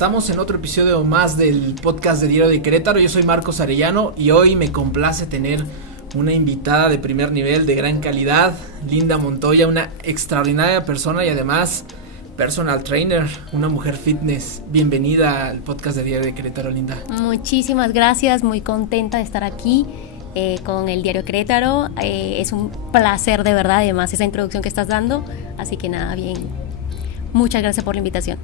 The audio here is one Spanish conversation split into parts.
Estamos en otro episodio más del podcast de Diario de Querétaro. Yo soy Marcos Arellano y hoy me complace tener una invitada de primer nivel, de gran calidad, Linda Montoya, una extraordinaria persona y además personal trainer, una mujer fitness. Bienvenida al podcast de Diario de Querétaro, Linda. Muchísimas gracias, muy contenta de estar aquí con el Diario Querétaro. Es un placer de verdad, además esa introducción que estás dando, así que nada, bien. Muchas gracias por la invitación.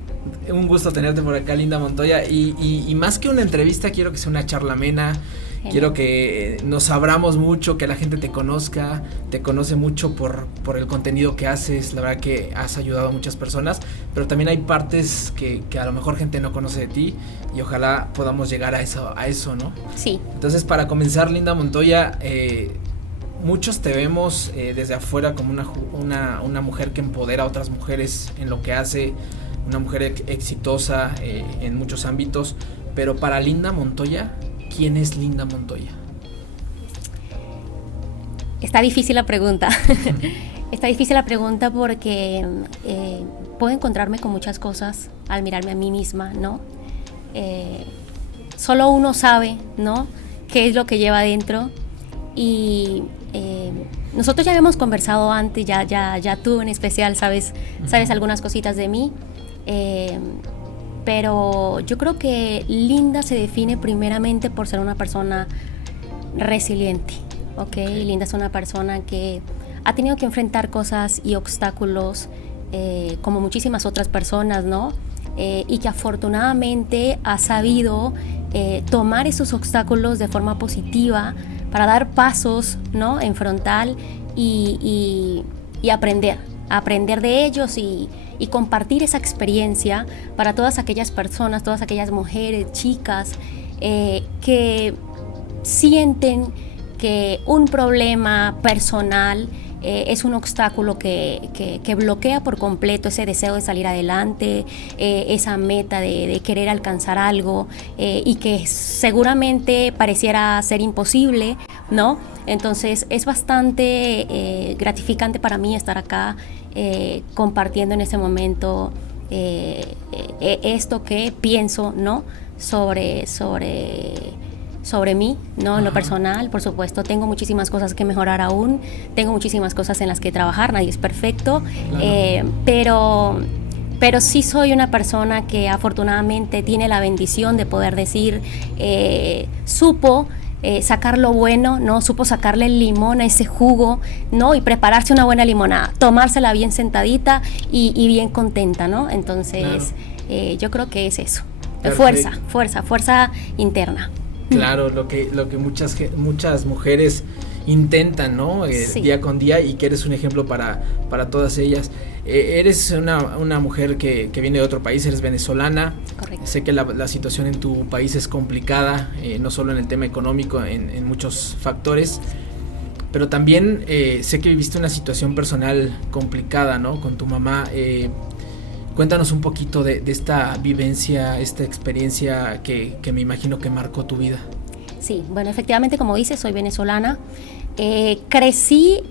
Un gusto tenerte por acá, Linda Montoya, y más que una entrevista, quiero que sea una charla amena. Genial. Quiero que nos abramos mucho, que la gente te conozca, te conoce mucho por el contenido que haces. La verdad que has ayudado a muchas personas, pero también hay partes que a lo mejor gente no conoce de ti y ojalá podamos llegar a eso, ¿no? Sí. Entonces, para comenzar, Linda Montoya, muchos te vemos desde afuera como una mujer que empodera a otras mujeres en lo que hace, una mujer exitosa en muchos ámbitos, pero para Linda Montoya, ¿quién es Linda Montoya? Está difícil la pregunta. Está difícil la pregunta porque puedo encontrarme con muchas cosas al mirarme a mí misma, ¿no? Solo uno sabe, ¿no?, qué es lo que lleva adentro. Y nosotros ya habíamos conversado antes, ya tú en especial sabes algunas cositas de mí, pero yo creo que Linda se define primeramente por ser una persona resiliente, ¿ok? Linda es una persona que ha tenido que enfrentar cosas y obstáculos como muchísimas otras personas, ¿no? Y que afortunadamente ha sabido tomar esos obstáculos de forma positiva para dar pasos, ¿no?, en frontal y aprender de ellos y compartir esa experiencia para todas aquellas personas, todas aquellas mujeres, chicas que sienten que un problema personal es un obstáculo que bloquea por completo ese deseo de salir adelante, esa meta de querer alcanzar algo y que seguramente pareciera ser imposible, ¿no? Entonces es bastante gratificante para mí estar acá compartiendo en este momento esto que pienso, ¿no?, sobre mí, ¿no? En lo personal, por supuesto, tengo muchísimas cosas que mejorar aún, tengo muchísimas cosas en las que trabajar, nadie es perfecto, claro. Pero sí soy una persona que afortunadamente tiene la bendición de poder decir, supo sacar lo bueno, ¿no? Supo sacarle el limón a ese jugo, ¿no? Y prepararse una buena limonada, tomársela bien sentadita y bien contenta, ¿no? Entonces, claro. Yo creo que es eso, fuerza interna. Claro, lo que muchas mujeres intentan, ¿no? Sí. Día con día, y que eres un ejemplo para todas ellas. Eres una mujer que viene de otro país, eres venezolana. Correcto. Sé que la situación en tu país es complicada, no solo en el tema económico, en muchos factores, pero también sé que viviste una situación personal complicada, ¿no?, con tu mamá. Cuéntanos un poquito de esta vivencia, esta experiencia que me imagino que marcó tu vida. Sí, bueno, efectivamente, como dices, soy venezolana. Crecí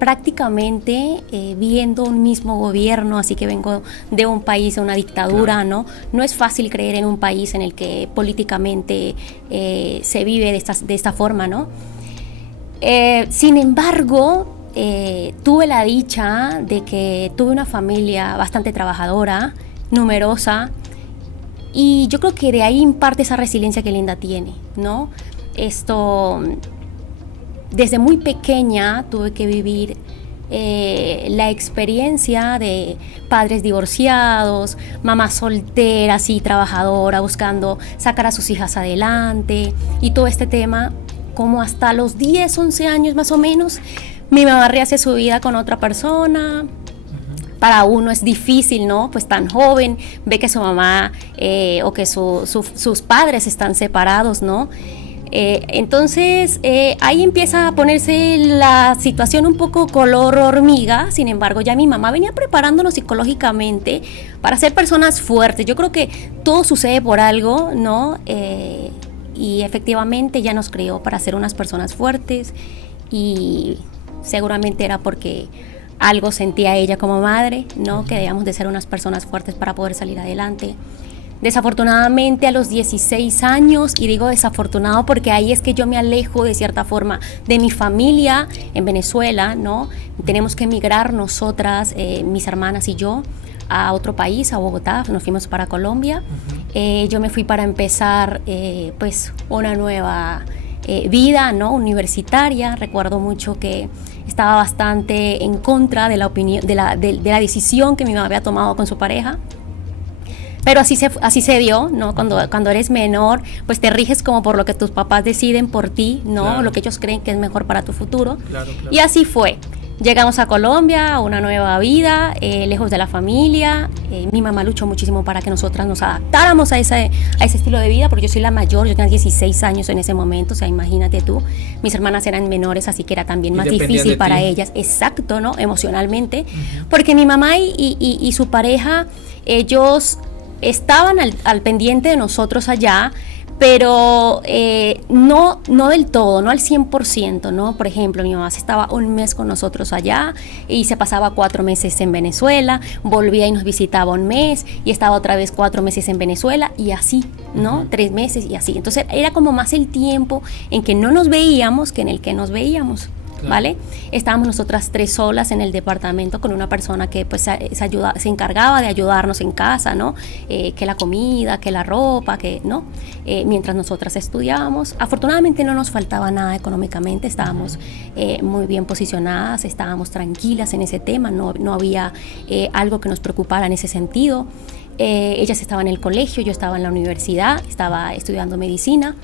prácticamente viendo un mismo gobierno, así que vengo de un país, de una dictadura, claro. ¿no? No es fácil creer en un país en el que políticamente se vive de esta forma, ¿no? Sin embargo, tuve la dicha de que tuve una familia bastante trabajadora, numerosa, y yo creo que de ahí parte esa resiliencia que Linda tiene, ¿no? Desde muy pequeña tuve que vivir la experiencia de padres divorciados, mamá soltera, así trabajadora, buscando sacar a sus hijas adelante, y todo este tema, como hasta los 10, 11 años más o menos, mi mamá rehace su vida con otra persona. Para uno es difícil, ¿no? Pues tan joven, ve que su mamá o que sus padres están separados, ¿no? Entonces ahí empieza a ponerse la situación un poco color hormiga. Sin embargo, ya mi mamá venía preparándonos psicológicamente para ser personas fuertes. Yo creo que todo sucede por algo, ¿no? Y efectivamente ya nos creó para ser unas personas fuertes, y seguramente era porque algo sentía ella como madre, ¿no? Que debíamos de ser unas personas fuertes para poder salir adelante. Desafortunadamente a los 16 años, y digo desafortunado porque ahí es que yo me alejo de cierta forma de mi familia en Venezuela, ¿no? Tenemos que emigrar nosotras, mis hermanas y yo, a otro país, a Bogotá, nos fuimos para Colombia. Yo me fui para empezar pues una nueva vida, ¿no? Universitaria. Recuerdo mucho que estaba bastante en contra de la opinión, de la decisión que mi mamá había tomado con su pareja. Pero así se dio, ¿no? Cuando eres menor, pues te riges como por lo que tus papás deciden por ti, ¿no? Claro. Lo que ellos creen que es mejor para tu futuro. Claro. Y así fue. Llegamos a Colombia, a una nueva vida, lejos de la familia. Mi mamá luchó muchísimo para que nosotras nos adaptáramos a ese estilo de vida, porque yo soy la mayor, yo tenía 16 años en ese momento, o sea, imagínate tú. Mis hermanas eran menores, así que era también más difícil para ellas, exacto, ¿no? Emocionalmente, porque mi mamá y su pareja, ellos estaban al pendiente de nosotros allá, pero no del todo, no al 100%, ¿no? Por ejemplo, mi mamá estaba un mes con nosotros allá y se pasaba 4 meses en Venezuela, volvía y nos visitaba un mes y estaba otra vez 4 meses en Venezuela y así, ¿no? 3 meses y así. Entonces era como más el tiempo en que no nos veíamos que en el que nos veíamos. Claro. ¿Vale? Estábamos nosotras 3 solas en el departamento con una persona que pues se encargaba de ayudarnos en casa, ¿no? Que la comida, que la ropa, que, ¿no? Mientras nosotras estudiábamos. Afortunadamente no nos faltaba nada económicamente, estábamos muy bien posicionadas, estábamos tranquilas en ese tema, no había algo que nos preocupara en ese sentido. Ellas estaban en el colegio, yo estaba en la universidad, estaba estudiando medicina.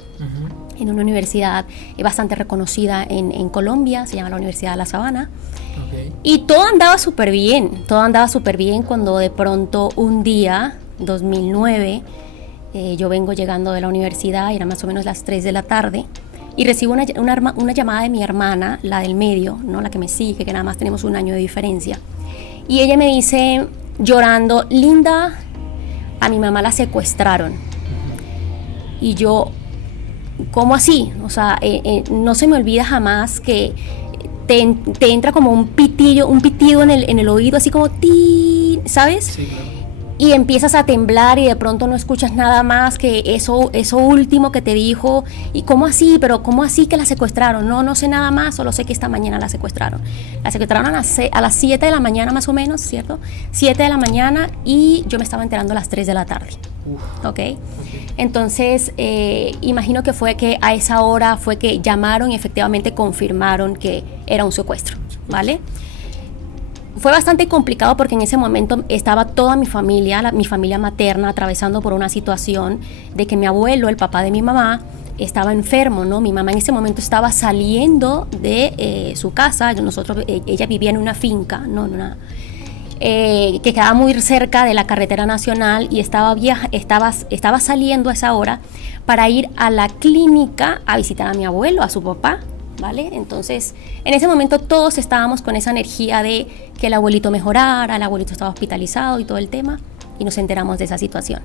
En una universidad bastante reconocida en Colombia, se llama la Universidad de La Sabana. Okay. Y todo andaba súper bien cuando de pronto un día, 2009, yo vengo llegando de la universidad, era más o menos las 3 de la tarde, y recibo una llamada de mi hermana, la del medio, ¿no? La que me sigue, que nada más tenemos 1 año de diferencia. Y ella me dice, llorando, Linda, a mi mamá la secuestraron. Y yo... ¿Cómo así? O sea, no se me olvida jamás que te entra como un pitido en el oído, así como ti, ¿sabes? Sí, claro. Y empiezas a temblar y de pronto no escuchas nada más que eso último que te dijo. ¿Y cómo así? ¿Pero cómo así que la secuestraron? No sé nada más, solo sé que esta mañana la secuestraron. La secuestraron a las 7 de la mañana más o menos, ¿cierto? 7 de la mañana y yo me estaba enterando a las 3 de la tarde. ¿Ok? Entonces, imagino que fue que a esa hora fue que llamaron y efectivamente confirmaron que era un secuestro, ¿vale? Fue bastante complicado porque en ese momento estaba toda mi familia, mi familia materna, atravesando por una situación de que mi abuelo, el papá de mi mamá, estaba enfermo, ¿no? Mi mamá en ese momento estaba saliendo de su casa, ella vivía en una finca, ¿no? Que quedaba muy cerca de la carretera nacional y estaba saliendo a esa hora para ir a la clínica a visitar a mi abuelo, a su papá, ¿vale? Entonces, en ese momento todos estábamos con esa energía de que el abuelito mejorara, el abuelito estaba hospitalizado y todo el tema, y nos enteramos de esa situación.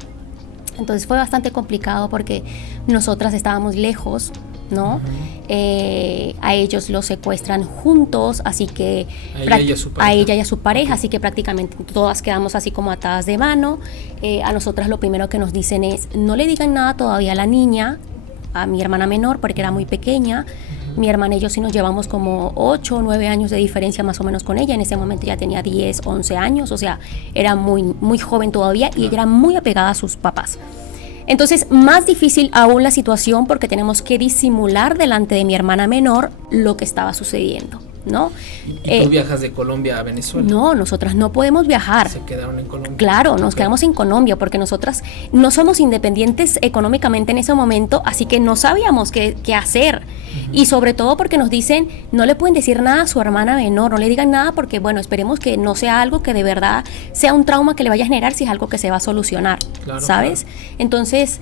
Entonces fue bastante complicado porque nosotras estábamos lejos, ¿no? A ellos los secuestran juntos, así que a ella y a su pareja, así que prácticamente todas quedamos así como atadas de mano. A nosotras lo primero que nos dicen es, no le digan nada todavía a la niña, a mi hermana menor, porque era muy pequeña. Mi hermana y yo sí nos llevamos como 8 o 9 años de diferencia más o menos con ella. En ese momento ya tenía 10, 11 años, o sea, era muy, muy joven todavía y ella era muy apegada a sus papás. Entonces, más difícil aún la situación porque tenemos que disimular delante de mi hermana menor lo que estaba sucediendo, ¿no? ¿Y tú viajas de Colombia a Venezuela? No, nosotras no podemos viajar. ¿Se quedaron en Colombia? Claro, nos quedamos en Colombia porque nosotras no somos independientes económicamente en ese momento, así que no sabíamos qué hacer. Y sobre todo porque nos dicen, no le pueden decir nada a su hermana menor, no le digan nada porque, bueno, esperemos que no sea algo que de verdad sea un trauma que le vaya a generar, si es algo que se va a solucionar, claro, ¿sabes? Claro. Entonces,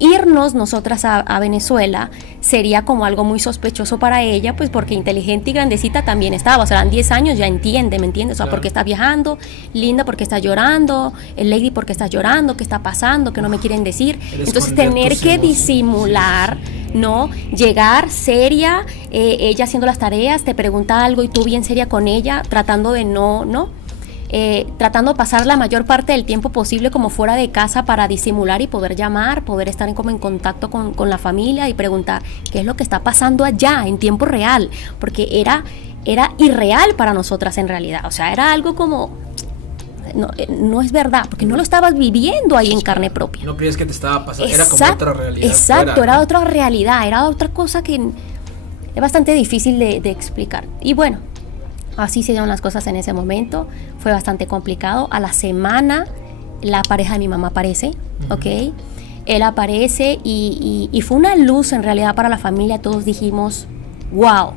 irnos nosotras a Venezuela sería como algo muy sospechoso para ella, pues porque inteligente y grandecita también estaba, o sea, eran 10 años, ya entiende, ¿me entiendes? O sea, claro. ¿Por qué estás viajando? Linda, ¿por qué estás llorando? Lady, ¿por qué estás llorando? ¿Qué está pasando? ¿Qué no me quieren decir? Entonces, tener que disimular, ¿no? Llegar seria, ella haciendo las tareas, te pregunta algo y tú bien seria con ella, tratando de no tratando de pasar la mayor parte del tiempo posible como fuera de casa para disimular y poder llamar, poder estar como en contacto con la familia y preguntar qué es lo que está pasando allá en tiempo real, porque era irreal para nosotras en realidad, o sea, era algo como... No es verdad, porque no lo estabas viviendo ahí en carne propia. No creías que te estaba pasando, era como otra realidad. Exacto, era otra realidad, era otra cosa que es bastante difícil de explicar. Y bueno, así se dieron las cosas en ese momento, fue bastante complicado. A la semana la pareja de mi mamá aparece, ¿ok? Él aparece y fue una luz en realidad para la familia. Todos dijimos, wow,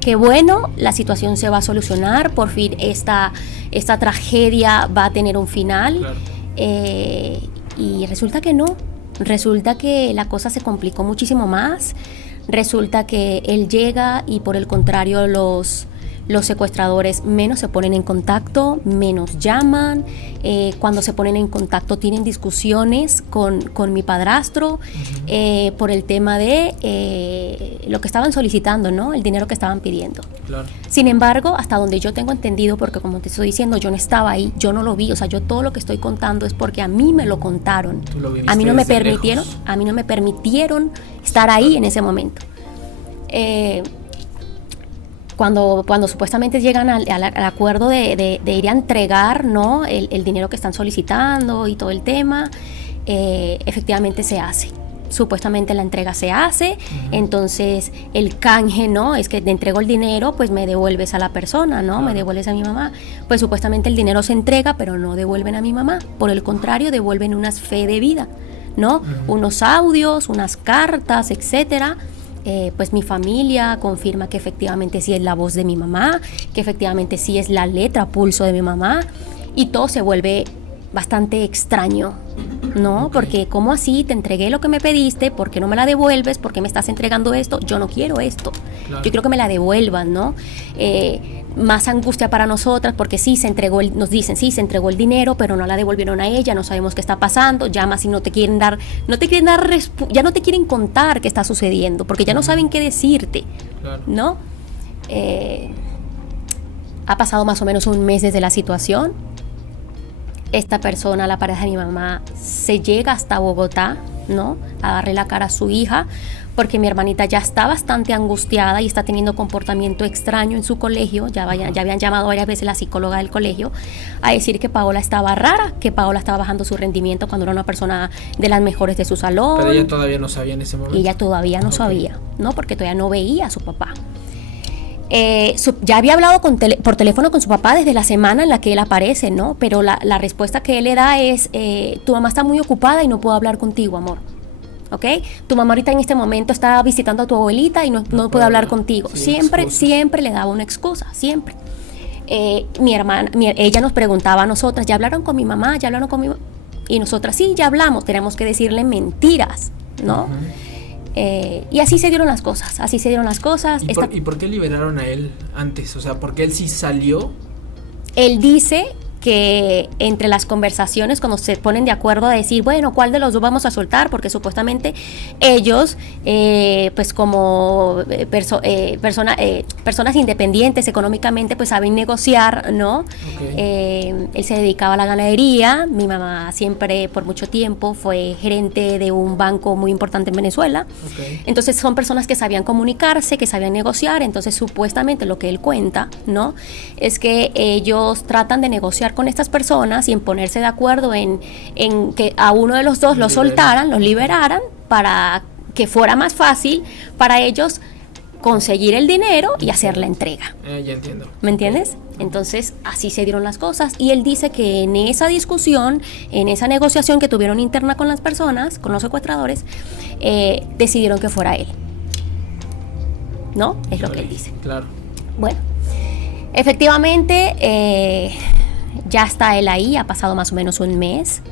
qué bueno, la situación se va a solucionar, por fin esta tragedia va a tener un final. Claro. Y resulta que no, resulta que la cosa se complicó muchísimo más, resulta que él llega y por el contrario los secuestradores menos se ponen en contacto, menos llaman, cuando se ponen en contacto tienen discusiones con mi padrastro por el tema de lo que estaban solicitando, ¿no? El dinero que estaban pidiendo. Claro. Sin embargo, hasta donde yo tengo entendido, porque como te estoy diciendo, yo no estaba ahí, yo no lo vi, o sea, yo todo lo que estoy contando es porque a mí me lo contaron. Tú lo viviste a mí no me permitieron, lejos. A mí no me permitieron estar ahí en ese momento. Cuando supuestamente llegan al acuerdo de ir a entregar, ¿no? el dinero que están solicitando y todo el tema, efectivamente se hace. Supuestamente la entrega se hace, entonces el canje, ¿no? Es que te entrego el dinero, pues me devuelves a la persona, ¿no? Me devuelves a mi mamá. Pues supuestamente el dinero se entrega, pero no devuelven a mi mamá. Por el contrario, devuelven unas fe de vida, ¿no? Unos audios, unas cartas, etcétera. Pues mi familia confirma que efectivamente sí es la voz de mi mamá, que efectivamente sí es la letra pulso de mi mamá, y todo se vuelve bastante extraño, ¿no? Porque ¿cómo así? Te entregué lo que me pediste, ¿por qué no me la devuelves? ¿Por qué me estás entregando esto? Yo no quiero esto. Claro. Yo quiero que me la devuelvan, ¿no? Más angustia para nosotras porque sí se entregó, nos dicen, sí se entregó el dinero, pero no la devolvieron a ella, no sabemos qué está pasando, llamas y no te quieren dar, ya no te quieren contar qué está sucediendo, porque ya no saben qué decirte, claro. ¿No? Ha pasado más o menos un mes desde la situación. Esta persona, la pareja de mi mamá, se llega hasta Bogotá, ¿no? A darle la cara a su hija, porque mi hermanita ya está bastante angustiada y está teniendo comportamiento extraño en su colegio. Ya habían llamado varias veces la psicóloga del colegio a decir que Paola estaba rara, que Paola estaba bajando su rendimiento cuando era una persona de las mejores de su salón. Pero ella todavía no sabía en ese momento. Ella todavía no sabía, ¿no? Porque todavía no veía a su papá. Ya había hablado por teléfono con su papá desde la semana en la que él aparece, ¿no? Pero la respuesta que él le da es, tu mamá está muy ocupada y no puedo hablar contigo, amor. ¿Ok? Tu mamá ahorita en este momento está visitando a tu abuelita y no puede hablar contigo. Sí, siempre le daba una excusa, siempre. Mi hermana, ella nos preguntaba a nosotras, ¿ya hablaron con mi mamá? ¿Ya hablaron con mi mamá? Y nosotras, sí, ya hablamos, tenemos que decirle mentiras, ¿no? Y así se dieron las cosas, ¿Y por qué liberaron a él antes? O sea, ¿por qué él sí salió? Él dice que entre las conversaciones, cuando se ponen de acuerdo a decir, bueno, ¿cuál de los dos vamos a soltar? Porque supuestamente ellos, pues como personas independientes económicamente, pues saben negociar, ¿no? Okay. Él se dedicaba a la ganadería, mi mamá siempre, por mucho tiempo, fue gerente de un banco muy importante en Venezuela. Okay. Entonces son personas que sabían comunicarse, que sabían negociar, entonces supuestamente lo que él cuenta, ¿no? Es que ellos tratan de negociar con estas personas y en ponerse de acuerdo en que a uno de los dos lo soltaran, los liberaran, para que fuera más fácil para ellos conseguir el dinero y hacer la entrega. Ya entiendo. ¿Me entiendes? Entonces, así se dieron las cosas. Y él dice que en esa discusión, en esa negociación que tuvieron interna con las personas, con los secuestradores, decidieron que fuera él. ¿No? Es lo que él dice. Claro. Bueno, efectivamente, ya está él ahí, ha pasado más o menos un mes,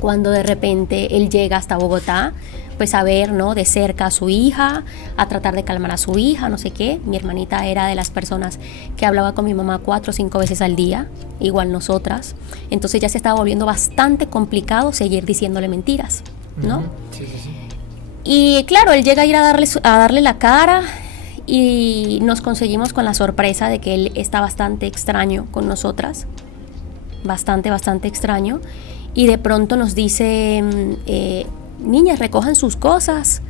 cuando de repente él llega hasta Bogotá, pues a ver, ¿no? De cerca a su hija, a tratar de calmar a su hija, no sé qué. Mi hermanita era de las personas que hablaba con mi mamá 4 o 5 veces al día, igual nosotras. Entonces ya se estaba volviendo bastante complicado seguir diciéndole mentiras, ¿no? Sí. Y claro, él llega a ir a darle la cara y nos conseguimos con la sorpresa de que él está bastante extraño con nosotras. bastante extraño, y de pronto nos dice, niñas, recojan sus cosas,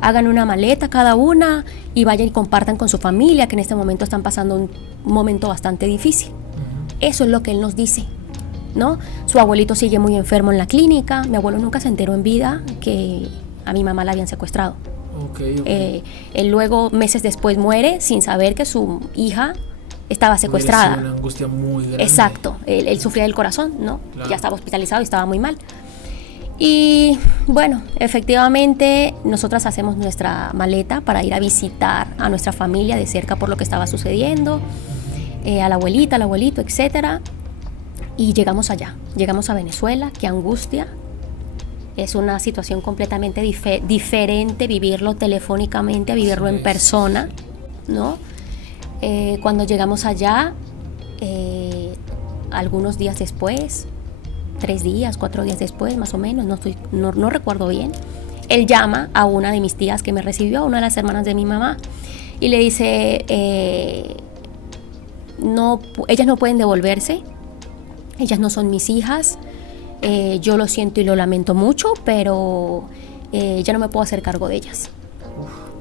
hagan una maleta cada una y vayan y compartan con su familia, que en este momento están pasando un momento bastante difícil. Eso es lo que él nos dice, ¿no? Su abuelito sigue muy enfermo en la clínica. Mi abuelo nunca se enteró en vida que a mi mamá la habían secuestrado. Él luego, meses después, muere sin saber que su hija estaba secuestrada. Una angustia muy grande. Exacto. Él sufría del corazón, ¿no? Claro. Ya estaba hospitalizado y estaba muy mal. Y bueno, efectivamente nosotras hacemos nuestra maleta para ir a visitar a nuestra familia de cerca por lo que estaba sucediendo, a la abuelita, al abuelito, etcétera. Y llegamos allá, llegamos a Venezuela. Qué angustia. Es una situación completamente diferente vivirlo telefónicamente a vivirlo en persona, ¿no? Cuando llegamos allá, algunos días después, 3 días, 4 días después, más o menos, no recuerdo bien, él llama a una de mis tías que me recibió, a una de las hermanas de mi mamá, y le dice, ellas no pueden devolverse, ellas no son mis hijas, yo lo siento y lo lamento mucho, pero ya no me puedo hacer cargo de ellas.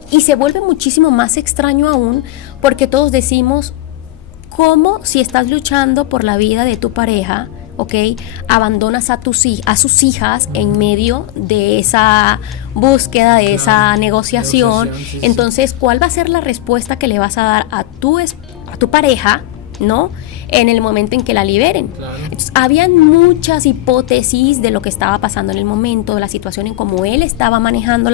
Y se vuelve muchísimo más extraño aún, porque todos decimos, ¿cómo si estás luchando por la vida de tu pareja, ¿ok? Abandonas a sus hijas en medio de esa búsqueda, de esa negociación? Sí. Entonces, ¿cuál va a ser la respuesta que le vas a dar a tu pareja, ¿no? En el momento en que la liberen. Claro. Entonces, habían muchas hipótesis de lo que estaba pasando en el momento, de la situación en cómo él estaba manejando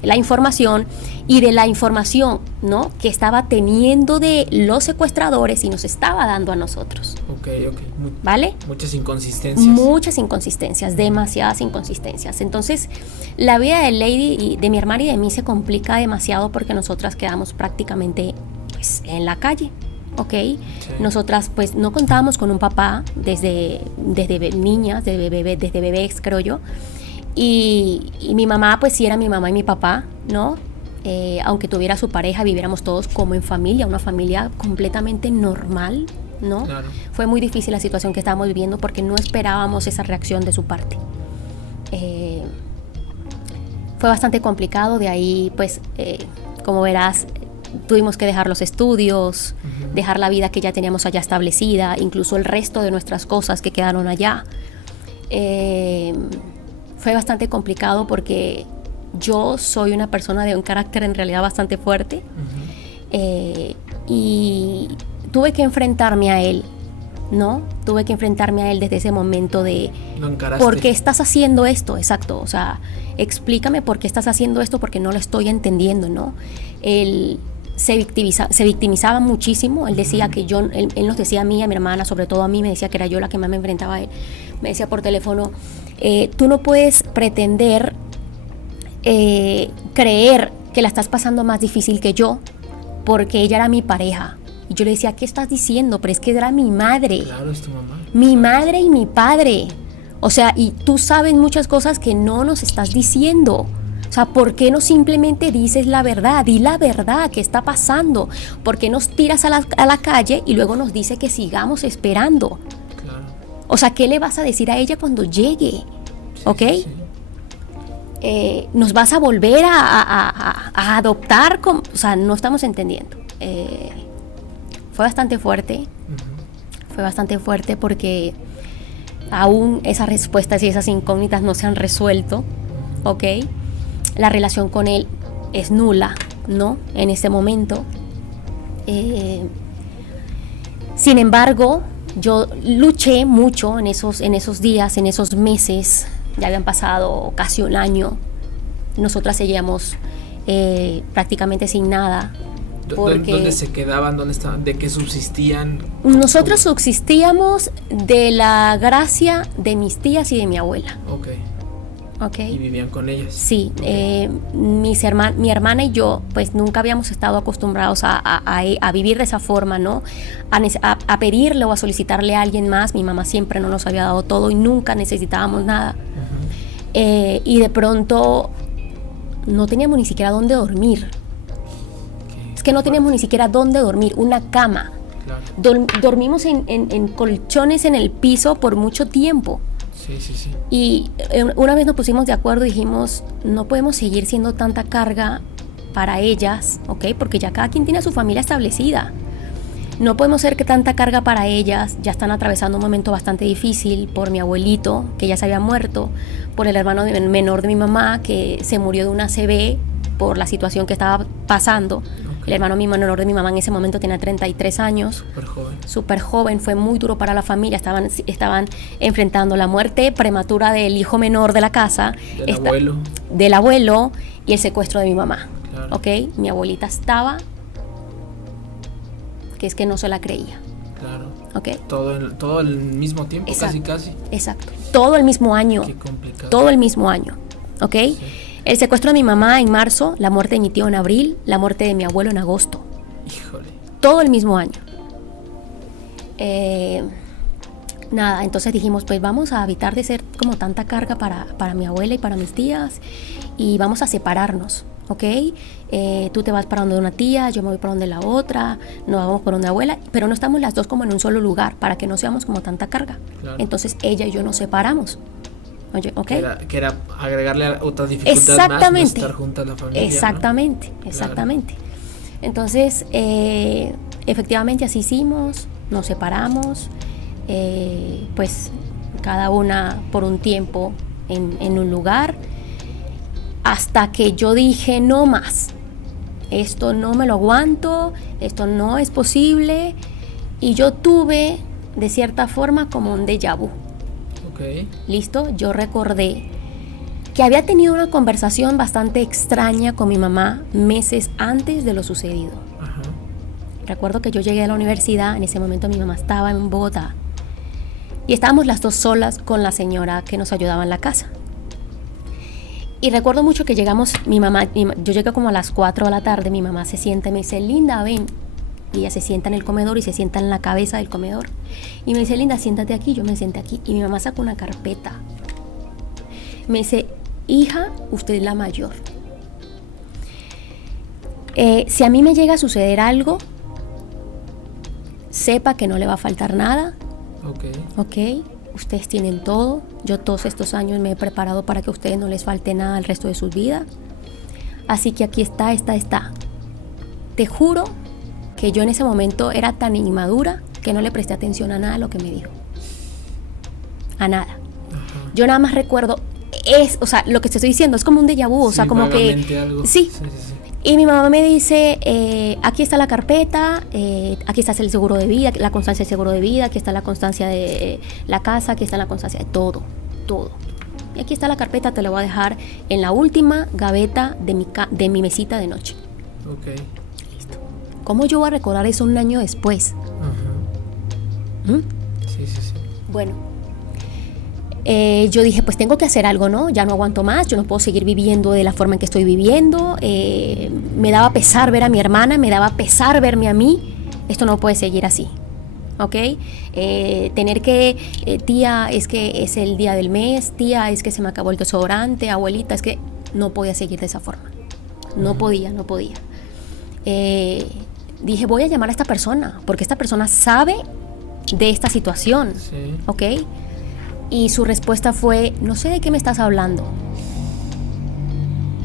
la información, y de la información, ¿no?, que estaba teniendo de los secuestradores y nos estaba dando a nosotros. Ok. ¿Vale? Muchas inconsistencias. Muchas inconsistencias, demasiadas inconsistencias. Entonces, la vida de Lady y de mi hermana y de mí se complica demasiado porque nosotras quedamos prácticamente, pues, en la calle. ¿Ok? Sí. Nosotras pues no contábamos con un papá desde niñas, desde bebés, creo yo. Y mi mamá pues sí era mi mamá y mi papá, ¿no? Aunque tuviera su pareja, viviéramos todos como en familia, una familia completamente normal, ¿no? Claro. Fue muy difícil la situación que estábamos viviendo porque no esperábamos esa reacción de su parte. Fue bastante complicado, de ahí pues como verás, tuvimos que dejar los estudios, dejar la vida que ya teníamos allá establecida, incluso el resto de nuestras cosas que quedaron allá. Fue bastante complicado porque yo soy una persona de un carácter en realidad bastante fuerte, y tuve que enfrentarme a él, ¿no? Tuve que enfrentarme a él desde ese momento de ¿por qué estás haciendo esto? Exacto, o sea, explícame por qué estás haciendo esto porque no lo estoy entendiendo, ¿no? Él se victimizaba muchísimo. Él decía que él nos decía a mí, a mi hermana, sobre todo a mí, me decía que era yo la que más me enfrentaba a él. Me decía por teléfono, tú no puedes pretender creer que la estás pasando más difícil que yo porque ella era mi pareja. Y yo le decía, ¿qué estás diciendo? Pero es que era mi madre. Claro, es tu mamá. Mi madre y mi padre. O sea, y tú sabes muchas cosas que no nos estás diciendo. O sea, ¿por qué no simplemente dices la verdad? Di la verdad, ¿qué está pasando? ¿Por qué nos tiras a la calle y luego nos dice que sigamos esperando? Claro. O sea, ¿qué le vas a decir a ella cuando llegue? Sí, ¿ok? Sí. ¿Nos vas a volver a adoptar? O sea, no estamos entendiendo. Fue bastante fuerte. Fue bastante fuerte porque aún esas respuestas y esas incógnitas no se han resuelto, ¿ok? La relación con él es nula, ¿no? En este momento. Sin embargo, yo luché mucho en esos días, en esos meses. Ya habían pasado casi un año. Nosotras seguíamos prácticamente sin nada. ¿Dónde se quedaban? ¿Dónde estaban? ¿De qué subsistían? Nosotros subsistíamos de la gracia de mis tías y de mi abuela. Ok. ¿Y vivían con ellas? Sí. Okay. Mi hermana y yo pues nunca habíamos estado acostumbrados a vivir de esa forma, ¿no? A pedirle o a solicitarle a alguien más. Mi mamá siempre nos había dado todo y nunca necesitábamos nada. Y de pronto no teníamos ni siquiera dónde dormir. Es que no teníamos ni siquiera dónde dormir, una cama. Claro. Dormimos en colchones en el piso por mucho tiempo. Sí. Y una vez nos pusimos de acuerdo y dijimos, no podemos seguir siendo tanta carga para ellas, ¿ok? Porque ya cada quien tiene a su familia establecida. No podemos ser que tanta carga para ellas. Ya están atravesando un momento bastante difícil por mi abuelito, que ya se había muerto, por el hermano menor de mi mamá, que se murió de una ACV por la situación que estaba pasando. El hermano menor de mi mamá en ese momento tenía 33 años. Súper joven, fue muy duro para la familia. Estaban enfrentando la muerte prematura del hijo menor de la casa. Del abuelo y el secuestro de mi mamá. Claro. ¿Ok? Mi abuelita estaba, que es que no se la creía. Claro. ¿Ok? Todo el mismo tiempo, exacto, casi. Exacto. Todo el mismo año. Qué complicado. Todo el mismo año. ¿Ok? Sí. El secuestro de mi mamá en marzo, la muerte de mi tío en abril, la muerte de mi abuelo en agosto. Híjole. Todo el mismo año. Nada, entonces dijimos, pues vamos a evitar de ser como tanta carga para mi abuela y para mis tías y vamos a separarnos, ¿ok? Tú te vas para donde una tía, yo me voy para donde la otra, nos vamos por donde abuela, pero no estamos las dos como en un solo lugar para que no seamos como tanta carga. Claro. Entonces ella y yo nos separamos. Oye, ¿okay? Que era agregarle otra dificultad más, no estar juntas la familia. Exactamente. Claro. Entonces, efectivamente así hicimos, nos separamos, pues cada una por un tiempo en un lugar, hasta que yo dije no más, esto no me lo aguanto, esto no es posible, y yo tuve de cierta forma como un déjà vu. Okay. ¿Listo? Yo recordé que había tenido una conversación bastante extraña con mi mamá meses antes de lo sucedido. Ajá. Recuerdo que yo llegué a la universidad, en ese momento mi mamá estaba en Bogotá y estábamos las dos solas con la señora que nos ayudaba en la casa. Y recuerdo mucho que llegamos, yo llegué como a las 4 de la tarde, mi mamá se sienta y me dice, Linda, ven. Y ella se sienta en el comedor y se sienta en la cabeza del comedor. Y me dice, Linda, siéntate aquí. Yo me senté aquí. Y mi mamá sacó una carpeta. Me dice, hija, usted es la mayor. Si a mí me llega a suceder algo, sepa que no le va a faltar nada. Ok. Ustedes tienen todo. Yo todos estos años me he preparado para que a ustedes no les falte nada el resto de sus vidas. Así que aquí está. Te juro que yo en ese momento era tan inmadura que no le presté atención a nada de lo que me dijo. A nada. Ajá. Yo nada más recuerdo, o sea, lo que te estoy diciendo es como un déjà vu, o sea, como que... Algo. Sí. Y mi mamá me dice, aquí está la carpeta, aquí está el seguro de vida, la constancia del seguro de vida, aquí está la constancia de la casa, aquí está la constancia de todo. Y aquí está la carpeta, te la voy a dejar en la última gaveta de mi mesita de noche. Ok. ¿Cómo yo voy a recordar eso un año después? Uh-huh. Sí. Bueno, yo dije, pues tengo que hacer algo, ¿no? Ya no aguanto más, yo no puedo seguir viviendo de la forma en que estoy viviendo. Me daba pesar ver a mi hermana, me daba pesar verme a mí. Esto no puede seguir así, ¿ok? Tener que, tía, es que es el día del mes, tía, es que se me acabó el desodorante, abuelita, es que no podía seguir de esa forma. No podía. Dije, voy a llamar a esta persona, porque esta persona sabe de esta situación, sí. ¿Ok? Y su respuesta fue, no sé de qué me estás hablando.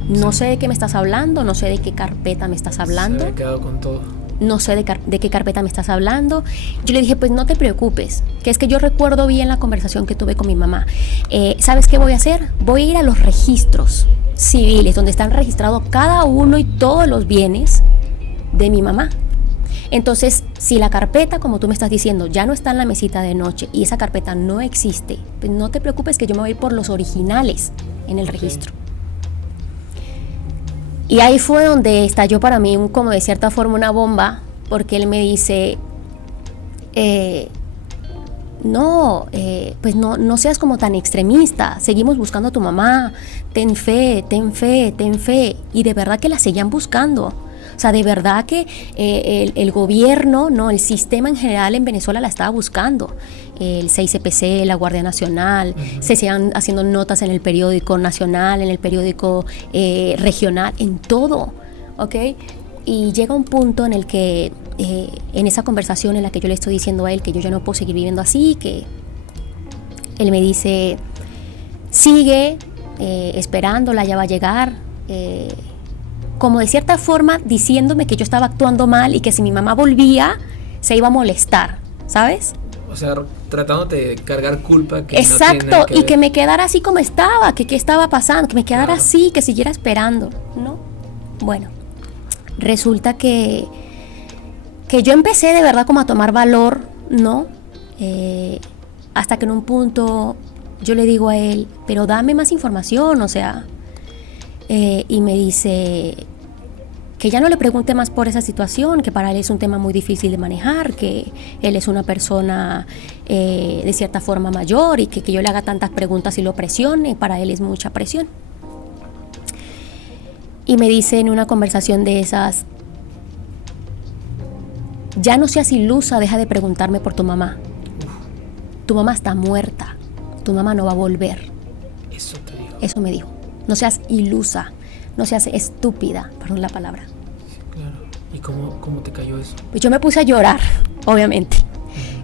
No sé de qué me estás hablando, no sé de qué carpeta me estás hablando. Se había quedado con todo. No sé de qué carpeta me estás hablando. Yo le dije, pues no te preocupes, que es que yo recuerdo bien la conversación que tuve con mi mamá. ¿Sabes qué voy a hacer? Voy a ir a los registros civiles, donde están registrados cada uno y todos los bienes de mi mamá. Entonces, si la carpeta, como tú me estás diciendo, ya no está en la mesita de noche y esa carpeta no existe, pues no te preocupes que yo me voy por los originales en el registro. Y ahí fue donde estalló para mí como de cierta forma una bomba, porque él me dice, pues no seas como tan extremista, seguimos buscando a tu mamá, ten fe, y de verdad que la seguían buscando. O sea, de verdad que el gobierno, no, el sistema en general en Venezuela la estaba buscando. El CICPC, la Guardia Nacional, se siguen haciendo notas en el periódico nacional, en el periódico regional, en todo, ¿ok? Y llega un punto en el que en esa conversación en la que yo le estoy diciendo a él que yo ya no puedo seguir viviendo así, que él me dice, sigue esperándola, ya va a llegar, como de cierta forma diciéndome que yo estaba actuando mal y que si mi mamá volvía se iba a molestar, ¿sabes? O sea, tratándote de cargar culpa que exacto, no tiene nada que y ver. que me quedara así como estaba, que qué estaba pasando, que me quedara Claro. así, que siguiera esperando, ¿no? Bueno, resulta que yo empecé de verdad como a tomar valor, ¿no? Hasta que en un punto yo le digo a él, pero dame más información, o sea, y me dice que ya no le pregunte más por esa situación, que para él es un tema muy difícil de manejar, que él es una persona de cierta forma mayor y que yo le haga tantas preguntas y lo presione, para él es mucha presión. Y me dice en una conversación de esas, ya no seas ilusa, deja de preguntarme por tu mamá. Tu mamá está muerta, tu mamá no va a volver. Eso te digo. Eso me dijo. No seas ilusa, no seas estúpida, perdón la palabra. Claro. ¿Y cómo te cayó eso? Pues yo me puse a llorar, obviamente.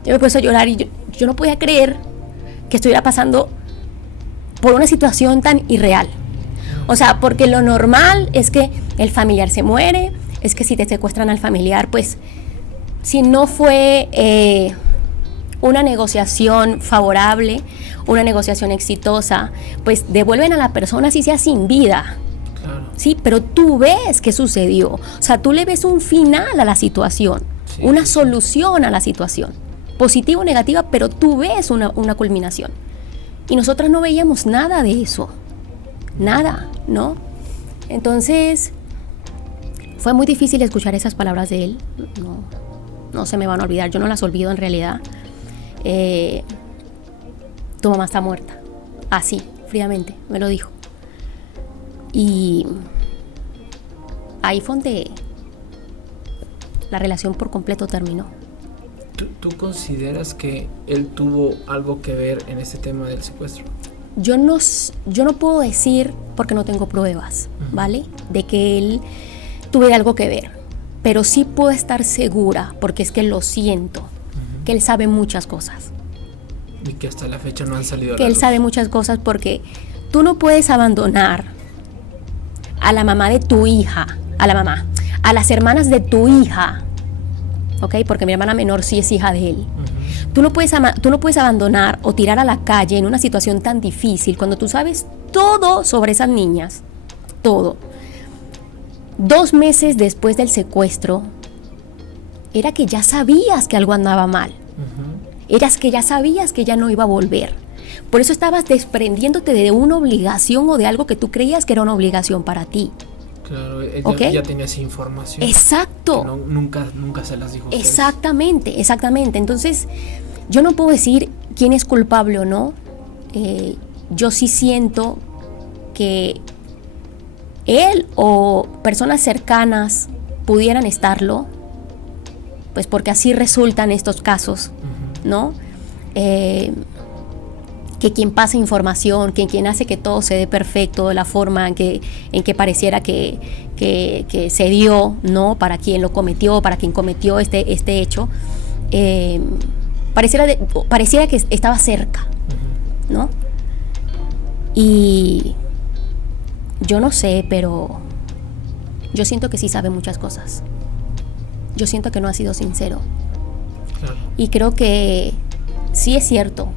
Yo me puse a llorar y yo no podía creer que estuviera pasando por una situación tan irreal. O sea, porque lo normal es que el familiar se muere, es que si te secuestran al familiar, pues si no fue una negociación favorable, una negociación exitosa, pues devuelven a la persona así sea sin vida. Claro. Sí, pero tú ves qué sucedió. O sea, tú le ves un final a la situación, Sí, una sí, solución a la situación, positiva o negativa, pero tú ves una culminación. Y nosotras no veíamos nada de eso, nada, ¿no? Entonces, fue muy difícil escuchar esas palabras de él, no se me van a olvidar, yo no las olvido en realidad. Tu mamá está muerta, así, fríamente, me lo dijo. Y ahí fue donde la relación por completo terminó. ¿Tú consideras que él tuvo algo que ver en este tema del secuestro? Yo no puedo decir, porque no tengo pruebas, ¿vale? De que él tuviera algo que ver, pero sí puedo estar segura, porque es que lo siento, que él sabe muchas cosas. Y que hasta la fecha no han salido a Que la él luz. sabe muchas cosas, porque tú no puedes abandonar a la mamá de tu hija, a las hermanas de tu hija, ¿ok? Porque mi hermana menor sí es hija de él. Tú no puedes abandonar o tirar a la calle en una situación tan difícil cuando tú sabes todo sobre esas niñas, todo. 2 meses después del secuestro, era que ya sabías que algo andaba mal. Eras que ya sabías que ya no iba a volver. Por eso estabas desprendiéndote de una obligación o de algo que tú creías que era una obligación para ti. Claro, ella ¿Ok? ya tenía esa información. Exacto. Que nunca se las dijo a ustedes. Exactamente. Entonces, yo no puedo decir quién es culpable o no. Yo sí siento que él o personas cercanas pudieran estarlo, pues porque así resultan estos casos, ¿no? Que quien pasa información, que quien hace que todo se dé perfecto, la forma en que pareciera que se dio, ¿no? Para quien lo cometió, para quien cometió este hecho, pareciera que estaba cerca, ¿no? Y yo no sé, pero yo siento que sí sabe muchas cosas. Yo siento que no ha sido sincero. Claro. Y creo que sí es cierto,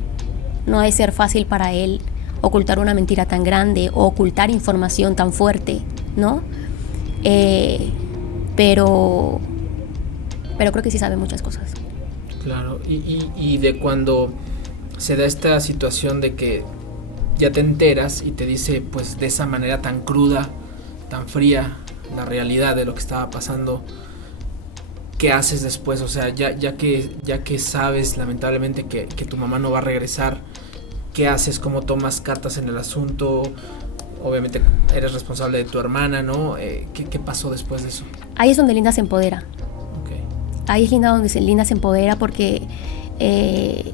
no ha de ser fácil para él ocultar una mentira tan grande o ocultar información tan fuerte, ¿no? Pero creo que sí sabe muchas cosas. Claro, y de cuando se da esta situación de que ya te enteras y te dice pues de esa manera tan cruda, tan fría, la realidad de lo que estaba pasando, ¿qué haces después? O sea, ya que sabes lamentablemente que tu mamá no va a regresar, ¿qué haces? ¿Cómo tomas cartas en el asunto? Obviamente eres responsable de tu hermana, ¿no? ¿Qué pasó después de eso? Ahí es donde Linda se empodera. Okay. Ahí es donde Linda se empodera porque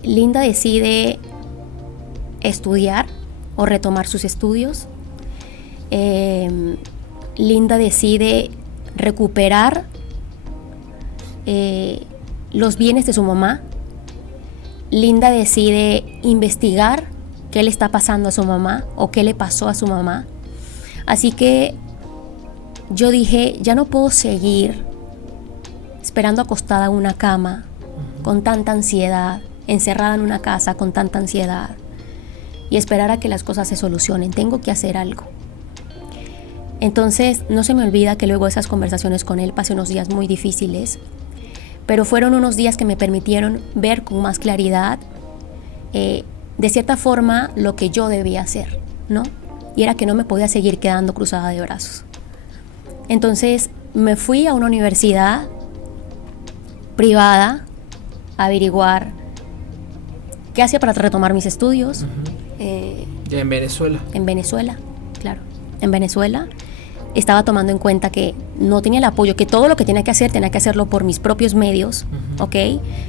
Linda decide estudiar o retomar sus estudios. Linda decide recuperar los bienes de su mamá. Linda decide investigar qué le está pasando a su mamá o qué le pasó a su mamá. Así que yo dije, ya no puedo seguir esperando acostada en una cama con tanta ansiedad, encerrada en una casa con tanta ansiedad y esperar a que las cosas se solucionen. Tengo que hacer algo. Entonces no se me olvida que luego de esas conversaciones con él pasé unos días muy difíciles, pero fueron unos días que me permitieron ver con más claridad, de cierta forma, lo que yo debía hacer, ¿no? Y era que no me podía seguir quedando cruzada de brazos. Entonces me fui a una universidad privada a averiguar qué hacía para retomar mis estudios. Ya en Venezuela. En Venezuela, claro. En Venezuela estaba tomando en cuenta que no tenía el apoyo, que todo lo que tenía que hacerlo por mis propios medios, ¿ok?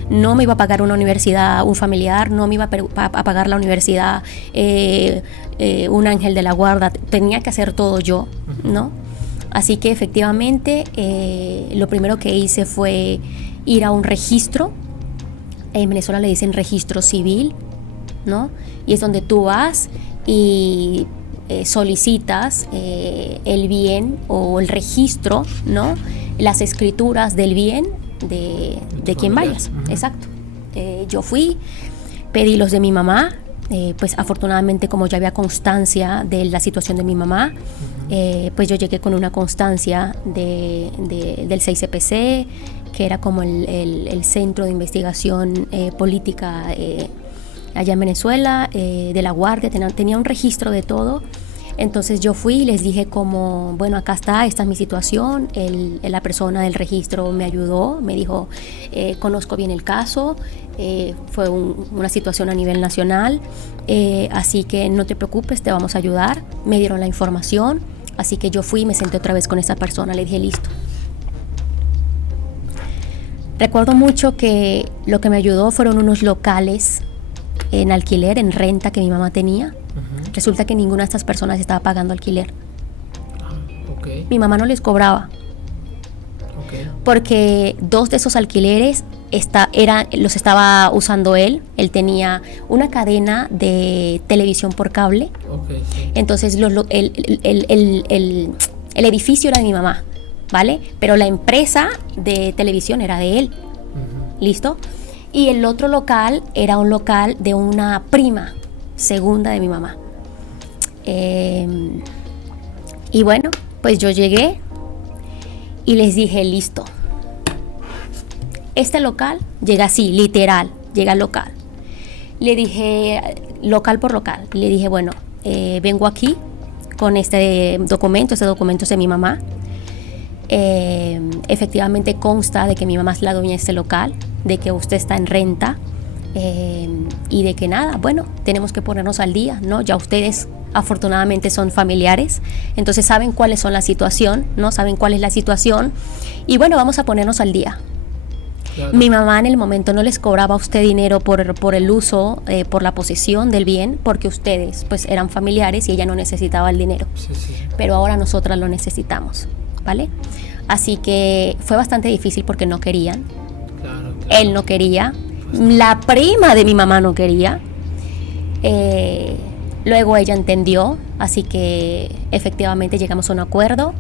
No me iba a pagar una universidad, un familiar, no me iba a pagar la universidad, un ángel de la guarda, tenía que hacer todo yo, ¿no? Así que efectivamente lo primero que hice fue ir a un registro. En Venezuela le dicen registro civil, ¿no? Y es donde tú vas y solicitas el bien o el registro, ¿no? Las escrituras del bien de quien vayas. Exacto. Yo fui, pedí los de mi mamá. Pues afortunadamente, como ya había constancia de la situación de mi mamá, pues yo llegué con una constancia del 6CPC, que era como el centro de investigación política allá en Venezuela, de la Guardia, tenía un registro de todo. Entonces yo fui y les dije como, bueno, acá está, esta es mi situación. La persona del registro me ayudó, me dijo, conozco bien el caso, fue una situación a nivel nacional, así que no te preocupes, te vamos a ayudar. Me dieron la información, así que yo fui y me senté otra vez con esa persona, le dije, listo. Recuerdo mucho que lo que me ayudó fueron unos locales en alquiler, en renta que mi mamá tenía. Resulta que ninguna de estas personas estaba pagando alquiler. Okay. Mi mamá no les cobraba. Okay. Porque 2 de esos alquileres los estaba usando él. Él tenía una cadena de televisión por cable. Okay, sí. Entonces el edificio era de mi mamá, ¿vale? Pero la empresa de televisión era de él. ¿Listo? Y el otro local era un local de una prima segunda de mi mamá. Y bueno, pues yo llegué y les dije, listo. Este local llega así, literal, llega al local. Le dije, local por local, le dije, bueno, vengo aquí con este documento es de mi mamá. Efectivamente consta de que mi mamá es la dueña de este local, de que usted está en renta. Y de que nada, bueno, tenemos que ponernos al día, ¿no? Ya ustedes afortunadamente son familiares, entonces saben cuál es la situación, ¿no? Saben cuál es la situación y bueno, vamos a ponernos al día. Claro. Mi mamá en el momento no les cobraba a usted dinero por el uso, por la posesión del bien, porque ustedes pues eran familiares y ella no necesitaba el dinero. Sí. Pero ahora nosotras lo necesitamos, ¿vale? Así que fue bastante difícil porque no querían. Claro. Él no quería. La prima de mi mamá no quería. Luego ella entendió, así que efectivamente llegamos a un acuerdo.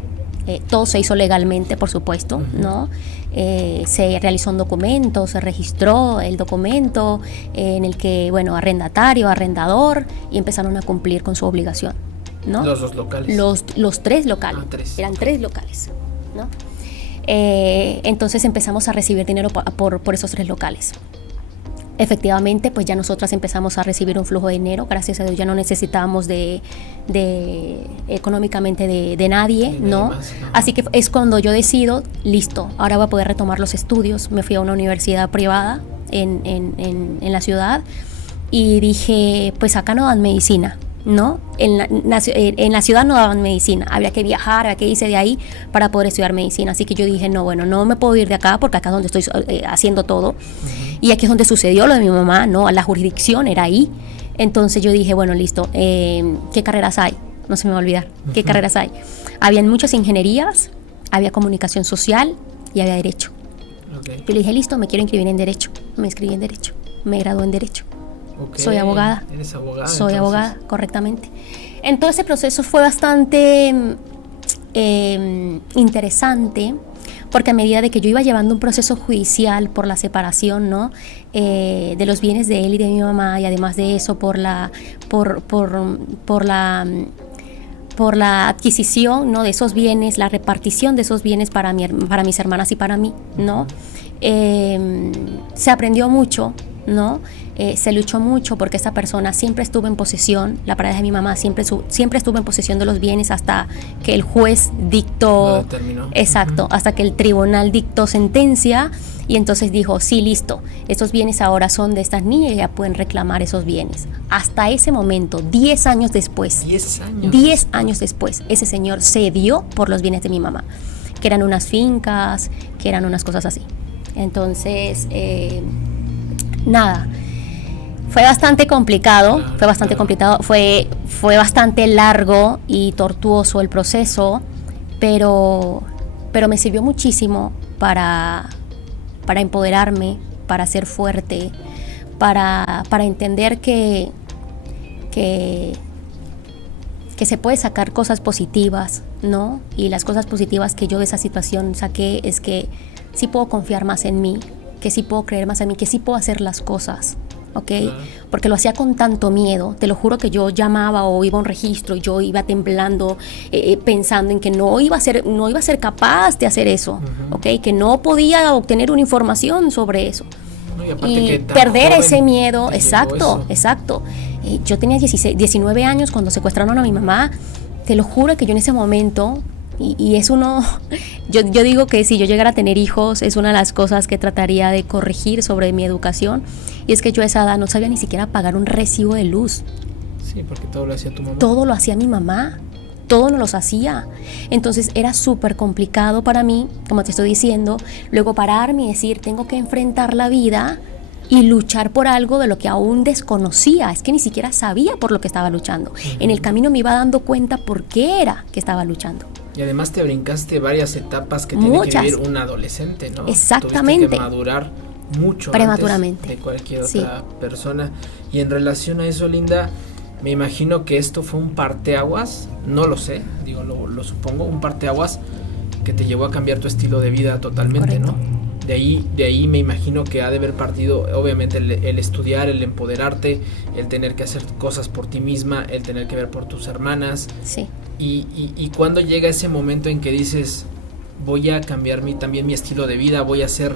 Todo se hizo legalmente, por supuesto, ¿no? Se realizó un documento, se registró el documento en el que, bueno, arrendatario, arrendador, y empezaron a cumplir con su obligación, ¿no? Los 2 locales. Los 3 locales. 3. Eran 3 locales, ¿no? Entonces empezamos a recibir dinero por esos 3 locales. Efectivamente, pues ya nosotras empezamos a recibir un flujo de dinero. Gracias a Dios ya no necesitábamos económicamente de nadie, ¿no? Así que es cuando yo decido, listo, ahora voy a poder retomar los estudios. Me fui a una universidad privada en la ciudad y dije, pues acá no dan medicina, ¿no? En la ciudad no daban medicina, había que viajar, había que irse de ahí para poder estudiar medicina. Así que yo dije, no, bueno, no me puedo ir de acá porque acá es donde estoy haciendo todo. Y aquí es donde sucedió lo de mi mamá, ¿no? La jurisdicción era ahí. Entonces yo dije, bueno, listo, ¿qué carreras hay? No se me va a olvidar, ¿qué carreras hay? Habían muchas ingenierías, había comunicación social y había derecho. Okay. Yo le dije, listo, me quiero inscribir en Derecho. Me inscribí en Derecho, me gradué en Derecho. Okay. Soy abogada. ¿Eres abogada? Soy entonces? abogada, correctamente. Entonces, ese proceso fue bastante interesante, porque a medida de que yo iba llevando un proceso judicial por la separación, ¿no? De los bienes de él y de mi mamá, y además de eso por la adquisición, ¿no? de esos bienes, la repartición de esos bienes para mis hermanas y para mí, ¿no? Se aprendió mucho, ¿no? Se luchó mucho porque esta persona siempre estuvo en posesión, la pareja de mi mamá siempre estuvo en posesión de los bienes hasta que el juez dictó, lo determinó. Exacto, hasta que el tribunal dictó sentencia, y entonces dijo, sí, listo, estos bienes ahora son de estas niñas y ya pueden reclamar esos bienes. Hasta ese momento, 10 años después, 10 años después, ese señor cedió por los bienes de mi mamá, que eran unas fincas, que eran unas cosas así. Entonces, nada, fue bastante complicado, fue bastante largo y tortuoso el proceso, pero me sirvió muchísimo para empoderarme, para ser fuerte, para entender que se puede sacar cosas positivas, ¿no? Y las cosas positivas que yo de esa situación saqué es que sí puedo confiar más en mí, que sí puedo creer más en mí, que sí puedo hacer las cosas, ¿ok? Claro. Porque lo hacía con tanto miedo. Te lo juro que yo llamaba o iba a un registro y yo iba temblando, pensando en que no iba a ser capaz de hacer eso, ¿ok? Que no podía obtener una información sobre eso. No, y perder ese miedo, exacto. Yo tenía 19 años cuando secuestraron a mi mamá. Te lo juro que yo en ese momento... Y es yo digo que si yo llegara a tener hijos, es una de las cosas que trataría de corregir sobre mi educación. Y es que yo a esa edad no sabía ni siquiera pagar un recibo de luz. Sí, porque todo lo hacía tu mamá. Todo lo hacía mi mamá, todo nos los hacía. Entonces era súper complicado para mí, como te estoy diciendo, luego pararme y decir, tengo que enfrentar la vida y luchar por algo de lo que aún desconocía. Es que ni siquiera sabía por lo que estaba luchando. En el camino me iba dando cuenta por qué era que estaba luchando. Y además te brincaste varias etapas que tiene que vivir un adolescente, ¿no? Exactamente. Tuviste que madurar mucho prematuramente antes de cualquier otra persona. Y en relación a eso, Linda, me imagino que esto fue un parteaguas, no lo sé, digo, lo supongo, un parteaguas que te llevó a cambiar tu estilo de vida totalmente. Correcto. ¿No? De ahí me imagino que ha de haber partido, obviamente, el estudiar, el empoderarte, el tener que hacer cosas por ti misma, el tener que ver por tus hermanas. Sí. Y cuando llega ese momento en que dices, voy a cambiar también mi estilo de vida, voy a ser,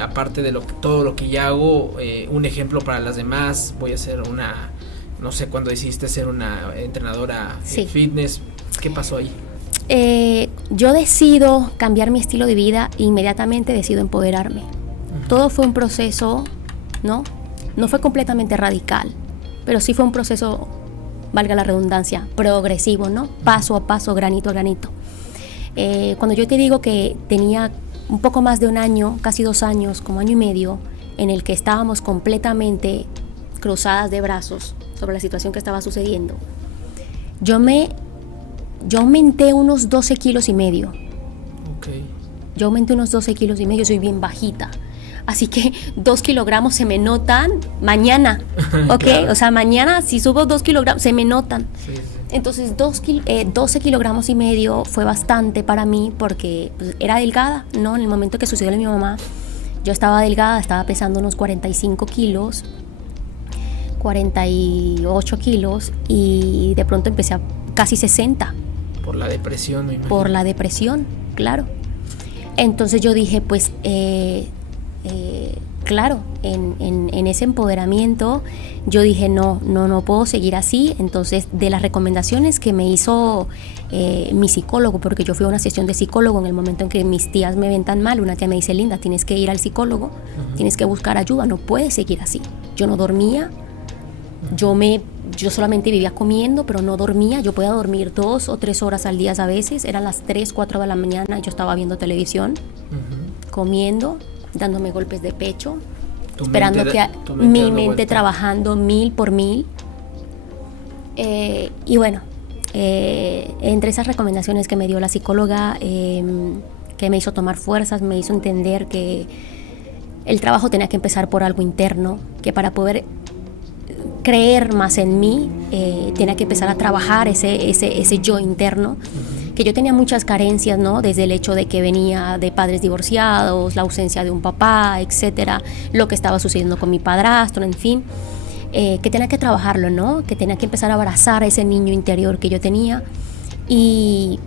aparte de todo lo que ya hago, un ejemplo para las demás, voy a ser no sé, cuando decidiste ser una entrenadora fitness, ¿qué pasó ahí? Yo decido cambiar mi estilo de vida e inmediatamente decido empoderarme. Todo fue un proceso, ¿no? No fue completamente radical, pero sí fue un proceso, valga la redundancia, progresivo, ¿no? Paso a paso, granito a granito. Cuando yo te digo que tenía un poco más de un año, casi 2 años, como año y medio, en el que estábamos completamente cruzadas de brazos sobre la situación que estaba sucediendo, yo aumenté unos 12 kilos y medio. Okay. Yo aumenté unos 12 kilos y medio, soy bien bajita. Así que 2 kilogramos se me notan mañana, ¿ok? Claro. O sea, mañana si subo 2 kilogramos se me notan. Sí. Entonces 12 kilogramos y medio fue bastante para mí porque pues, era delgada, ¿no? En el momento que sucedió a mi mamá, yo estaba delgada, estaba pesando unos 45 kilos, 48 kilos y de pronto empecé a casi 60. Por la depresión, me imagino. Por la depresión, claro. Entonces yo dije, pues, claro, en ese empoderamiento, yo dije, no puedo seguir así. Entonces, de las recomendaciones que me hizo mi psicólogo, porque yo fui a una sesión de psicólogo en el momento en que mis tías me ven tan mal, una tía me dice, Linda, tienes que ir al psicólogo, tienes que buscar ayuda, no puedes seguir así. Yo no dormía, yo solamente vivía comiendo, pero no dormía. Yo podía dormir 2 o 3 horas al día a veces. Eran las 3, 4 de la mañana. Yo estaba viendo televisión, comiendo, dándome golpes de pecho, esperando mi mente trabajando 1000 por 1000. Y bueno, entre esas recomendaciones que me dio la psicóloga, que me hizo tomar fuerzas, me hizo entender que el trabajo tenía que empezar por algo interno, que para poder creer más en mí, tenía que empezar a trabajar ese yo interno, que yo tenía muchas carencias, ¿no? Desde el hecho de que venía de padres divorciados, la ausencia de un papá, etcétera, lo que estaba sucediendo con mi padrastro, en fin, que tenía que trabajarlo, ¿no? Que tenía que empezar a abrazar a ese niño interior que yo tenía. Y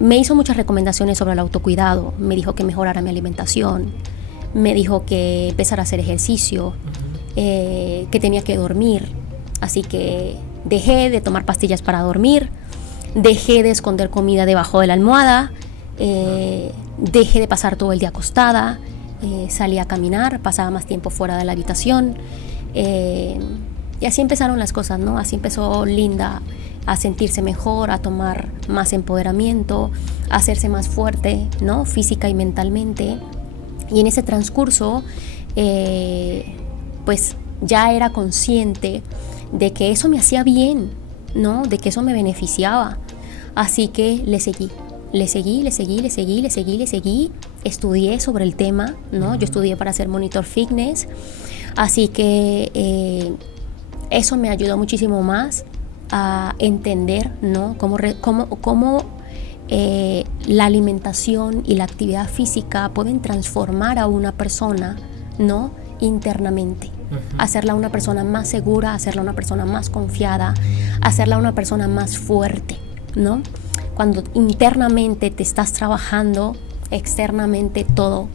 me hizo muchas recomendaciones sobre el autocuidado. Me dijo que mejorara mi alimentación, me dijo que empezara a hacer ejercicio, que tenía que dormir. Así que dejé de tomar pastillas para dormir, dejé de esconder comida debajo de la almohada, dejé de pasar todo el día acostada, salí a caminar, pasaba más tiempo fuera de la habitación, y así empezaron las cosas, ¿no? Así empezó Linda a sentirse mejor, a tomar más empoderamiento, a hacerse más fuerte, ¿no? Física y mentalmente. Y en ese transcurso, pues ya era consciente de que eso me hacía bien, ¿no? De que eso me beneficiaba. Así que le seguí. Estudié sobre el tema, ¿no? Yo estudié para ser monitor fitness. Así que eso me ayudó muchísimo más a entender, ¿no? Cómo la alimentación y la actividad física pueden transformar a una persona, ¿no? Internamente. Hacerla una persona más segura, hacerla una persona más confiada, hacerla una persona más fuerte, ¿no? Cuando internamente te estás trabajando, externamente todo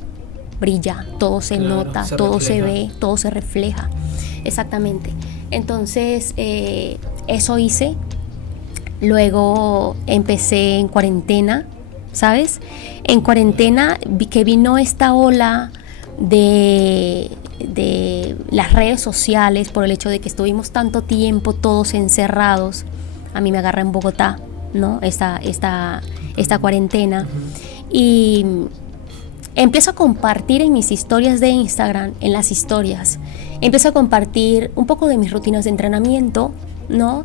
brilla, todo se nota, todo se ve, todo se refleja. Exactamente. Entonces, eso hice. Luego empecé en cuarentena, ¿sabes? En cuarentena vi que vino esta ola de las redes sociales por el hecho de que estuvimos tanto tiempo todos encerrados. A mí me agarra en Bogotá, ¿no? Esta cuarentena. Y empiezo a compartir en mis historias de Instagram, en las historias. Empiezo a compartir un poco de mis rutinas de entrenamiento, ¿no?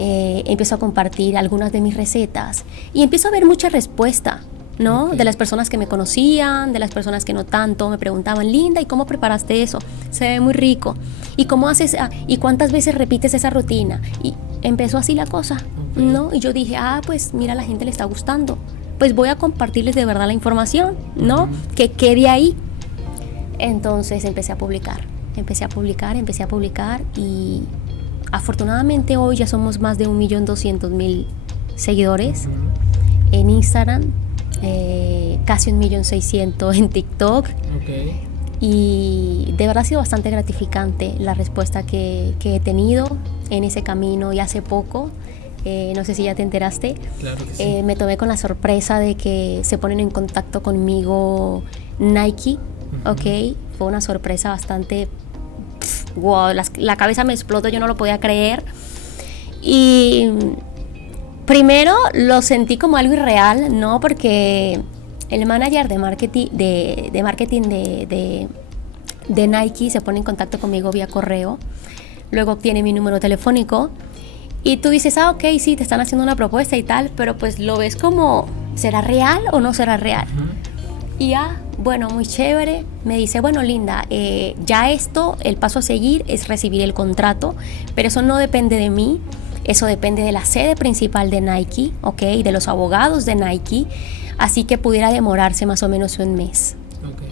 Empiezo a compartir algunas de mis recetas y empiezo a ver mucha respuesta, ¿no? Okay. De las personas que me conocían, de las personas que no tanto, me preguntaban, Linda, ¿y cómo preparaste eso? Se ve muy rico. ¿Y cómo haces? ¿Y cuántas veces repites esa rutina? Y empezó así la cosa, okay, ¿no? Y yo dije, pues mira, a la gente le está gustando. Pues voy a compartirles de verdad la información, ¿no? Que quede ahí. Entonces empecé a publicar y afortunadamente hoy ya somos más de 1.200.000 seguidores en Instagram, casi 1.600.000 en TikTok. Okay. Y de verdad ha sido bastante gratificante la respuesta que he tenido en ese camino. Y hace poco, no sé si ya te enteraste, claro que sí, me tomé con la sorpresa de que se ponen en contacto conmigo Nike. Ok, fue una sorpresa bastante wow, la cabeza me explotó, yo no lo podía creer. Y primero lo sentí como algo irreal, ¿no? Porque el manager de marketing de Nike se pone en contacto conmigo vía correo, luego obtiene mi número telefónico y tú dices, ok, sí, te están haciendo una propuesta y tal, pero pues lo ves como, ¿será real o no será real? Y bueno, muy chévere. Me dice, bueno, Linda, ya esto, el paso a seguir es recibir el contrato, pero eso no depende de mí, eso depende de la sede principal de Nike, ¿ok? De los abogados de Nike, así que pudiera demorarse más o menos un mes. Okay.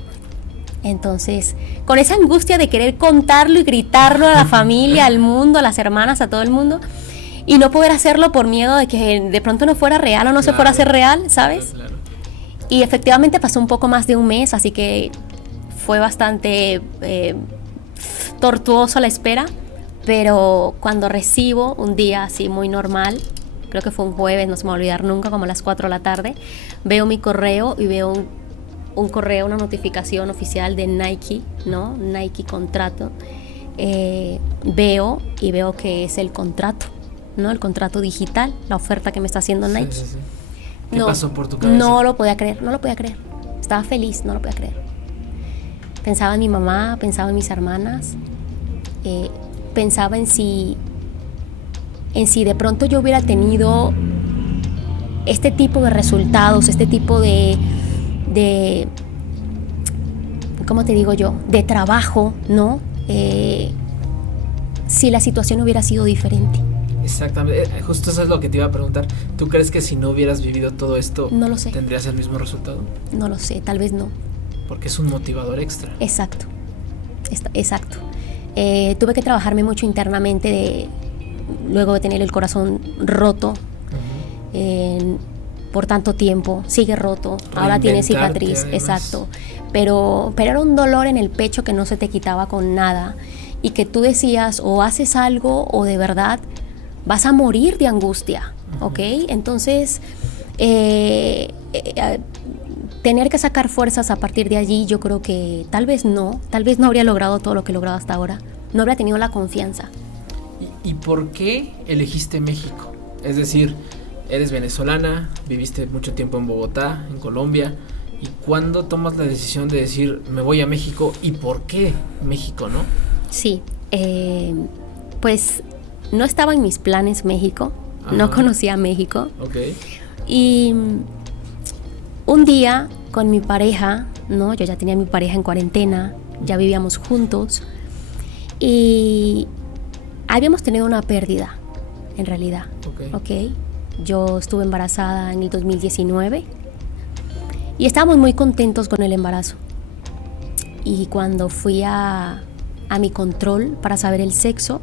Entonces, con esa angustia de querer contarlo y gritarlo a la familia, al mundo, a las hermanas, a todo el mundo, y no poder hacerlo por miedo de que de pronto no fuera real o no se fuera a hacer real, ¿sabes? Claro. Y efectivamente pasó un poco más de un mes, así que fue bastante tortuoso la espera, pero cuando recibo un día así muy normal, creo que fue un jueves, no se me va a olvidar nunca, como a las 4 de la tarde, veo mi correo y veo un correo, una notificación oficial de Nike, ¿no? Nike contrato. Veo que es el contrato, ¿no? El contrato digital, la oferta que me está haciendo Nike. Sí, sí, sí. ¿Qué pasó por tu cabeza? No lo podía creer. Estaba feliz, no lo podía creer. Pensaba en mi mamá, pensaba en mis hermanas, pensaba en si de pronto yo hubiera tenido este tipo de resultados, este tipo de ¿cómo te digo yo? De trabajo, ¿no? Si la situación hubiera sido diferente. Exactamente, justo eso es lo que te iba a preguntar. ¿Tú crees que si no hubieras vivido todo esto, no lo sé, tendrías el mismo resultado? No lo sé, tal vez no. Porque es un motivador extra. Exacto, exacto. Tuve que trabajarme mucho internamente luego de tener el corazón roto por tanto tiempo. Sigue roto, ahora tiene cicatriz, además. Exacto. Pero era un dolor en el pecho que no se te quitaba con nada y que tú decías o haces algo o de verdad vas a morir de angustia, ¿ok? Entonces, tener que sacar fuerzas a partir de allí, yo creo que tal vez no habría logrado todo lo que he logrado hasta ahora, no habría tenido la confianza. ¿Y por qué elegiste México? Es decir, eres venezolana, viviste mucho tiempo en Bogotá, en Colombia, ¿y cuándo tomas la decisión de decir, me voy a México? ¿Y por qué México, no? Sí, pues no estaba en mis planes México, no conocía México. Okay. Y un día con mi pareja, ¿no? Yo ya tenía mi pareja en cuarentena, ya vivíamos juntos y habíamos tenido una pérdida, en realidad. Okay. Yo estuve embarazada en el 2019 y estábamos muy contentos con el embarazo. Y cuando fui a mi control para saber el sexo,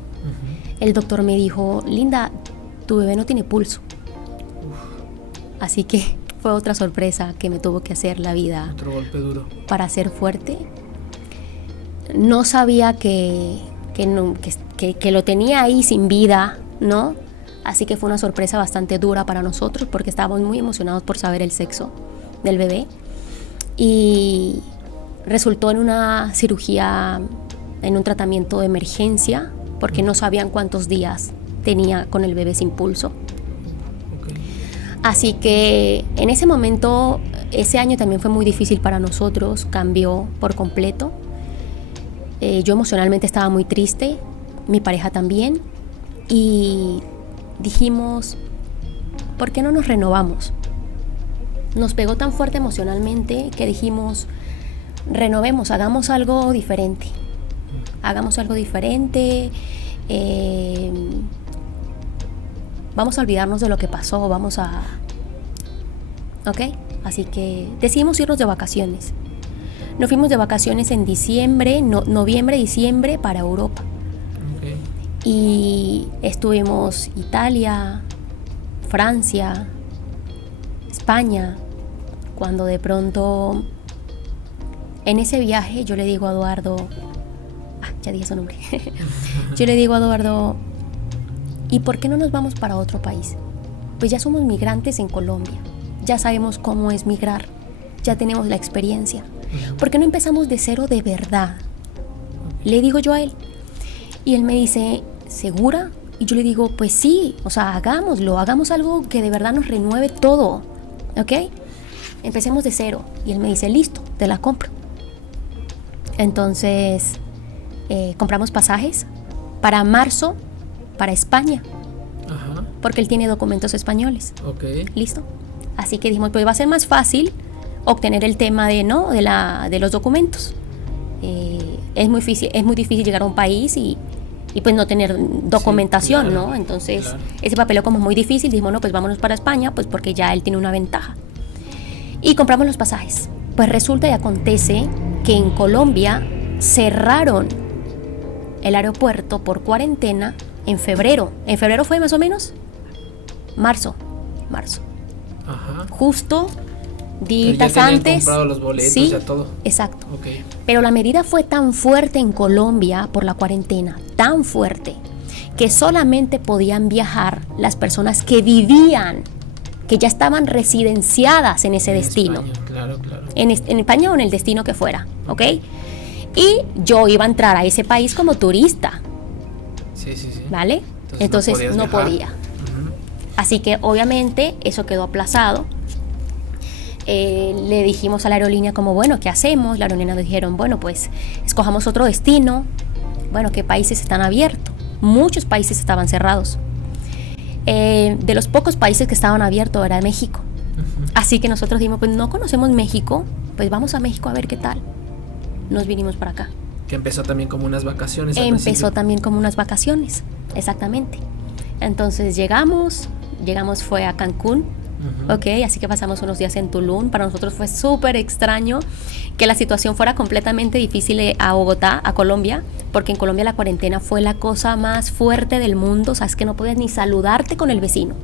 el doctor me dijo, Linda, tu bebé no tiene pulso. Así que fue otra sorpresa que me tuvo que hacer la vida. Otro golpe duro. Para ser fuerte. No sabía que lo tenía ahí sin vida, ¿no? Así que fue una sorpresa bastante dura para nosotros porque estábamos muy emocionados por saber el sexo del bebé. Y resultó en una cirugía, en un tratamiento de emergencia, porque no sabían cuántos días tenía con el bebé sin pulso. Okay. Así que en ese momento, ese año también fue muy difícil para nosotros, cambió por completo. Yo emocionalmente estaba muy triste, mi pareja también, y dijimos, ¿por qué no nos renovamos? Nos pegó tan fuerte emocionalmente que dijimos, renovemos, hagamos algo diferente. Hagamos algo diferente, vamos a olvidarnos de lo que pasó, ¿ok? Así que decidimos irnos de vacaciones. Nos fuimos de vacaciones en diciembre, noviembre, diciembre para Europa. Okay. Y estuvimos Italia, Francia, España, cuando de pronto en ese viaje yo le digo a Eduardo, ya dije su nombre. Yo le digo a Eduardo, ¿y por qué no nos vamos para otro país? Pues ya somos migrantes en Colombia, ya sabemos cómo es migrar, ya tenemos la experiencia. ¿Por qué no empezamos de cero de verdad? Le digo yo a él. Y él me dice, ¿segura? Y yo le digo, pues sí, o sea, hagámoslo, hagamos algo que de verdad nos renueve todo, ¿ok? Empecemos de cero. Y él me dice, listo, te la compro. Entonces compramos pasajes para marzo, para España. Ajá. Porque él tiene documentos españoles. Okay. Listo. Así que dijimos, pues va a ser más fácil obtener el tema de los documentos. Es muy difícil llegar a un país y pues no tener documentación, sí, claro, ¿no? Entonces, claro, ese papeleo como es muy difícil, dijimos, no, pues vámonos para España, pues porque ya él tiene una ventaja. Y compramos los pasajes. Pues resulta y acontece que en Colombia cerraron el aeropuerto por cuarentena en febrero. ¿En febrero fue más o menos? Marzo. Ajá. Justo días antes. Comprado los boletos, sí, ya todo. Exacto. Okay. Pero la medida fue tan fuerte en Colombia por la cuarentena, tan fuerte, que solamente podían viajar las personas que vivían, que ya estaban residenciadas en ese destino. España, claro. En España o en el destino que fuera, ¿ok? Y yo iba a entrar a ese país como turista. Sí. ¿Vale? Entonces no podía. Uh-huh. Así que obviamente eso quedó aplazado. Le dijimos a la aerolínea como, bueno, ¿qué hacemos? La aerolínea nos dijeron, bueno, pues escojamos otro destino. Bueno, ¿qué países están abiertos? Muchos países estaban cerrados. De los pocos países que estaban abiertos era México. Uh-huh. Así que nosotros dijimos, pues no conocemos México, pues vamos a México a ver qué tal. Nos vinimos para acá. Que empezó también como unas vacaciones. Empezó también como unas vacaciones, exactamente. Entonces llegamos fue a Cancún, ok, así que pasamos unos días en Tulum. Para nosotros fue súper extraño que la situación fuera completamente difícil a Bogotá, a Colombia, porque en Colombia la cuarentena fue la cosa más fuerte del mundo. O sea, es que no podías ni saludarte con el vecino,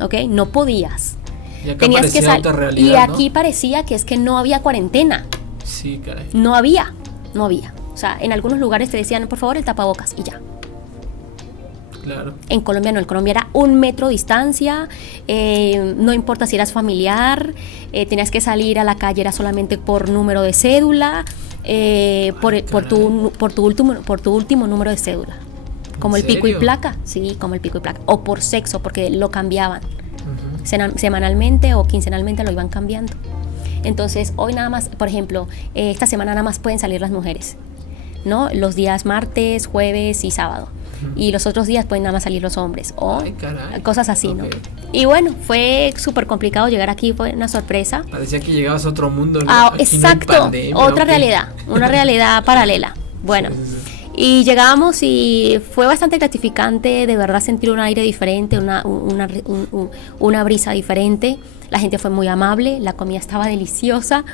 ok, no podías. Y acá Tenías que otra realidad, y aquí ¿no? parecía que es que no había cuarentena. Sí, caray. No había. O sea, en algunos lugares te decían, por favor, el tapabocas, y ya. Claro. En Colombia no, en Colombia era 1 metro de distancia, no importa si eras familiar, tenías que salir a la calle, era solamente por número de cédula, por tu último número de cédula. Como el pico y placa, sí, como el pico y placa. O por sexo, porque lo cambiaban. Semanalmente o quincenalmente lo iban cambiando. Entonces, hoy nada más, por ejemplo, esta semana nada más pueden salir las mujeres, ¿no? Los días martes, jueves y sábado. Y los otros días pueden nada más salir los hombres. O cosas así, ¿no? Y bueno, fue súper complicado llegar aquí, fue una sorpresa. Parecía que llegabas a otro mundo, ¿no? Exacto, no pandemia, otra realidad, una realidad paralela. Bueno, y llegamos y fue bastante gratificante, de verdad sentir un aire diferente, una brisa diferente. La gente fue muy amable, la comida estaba deliciosa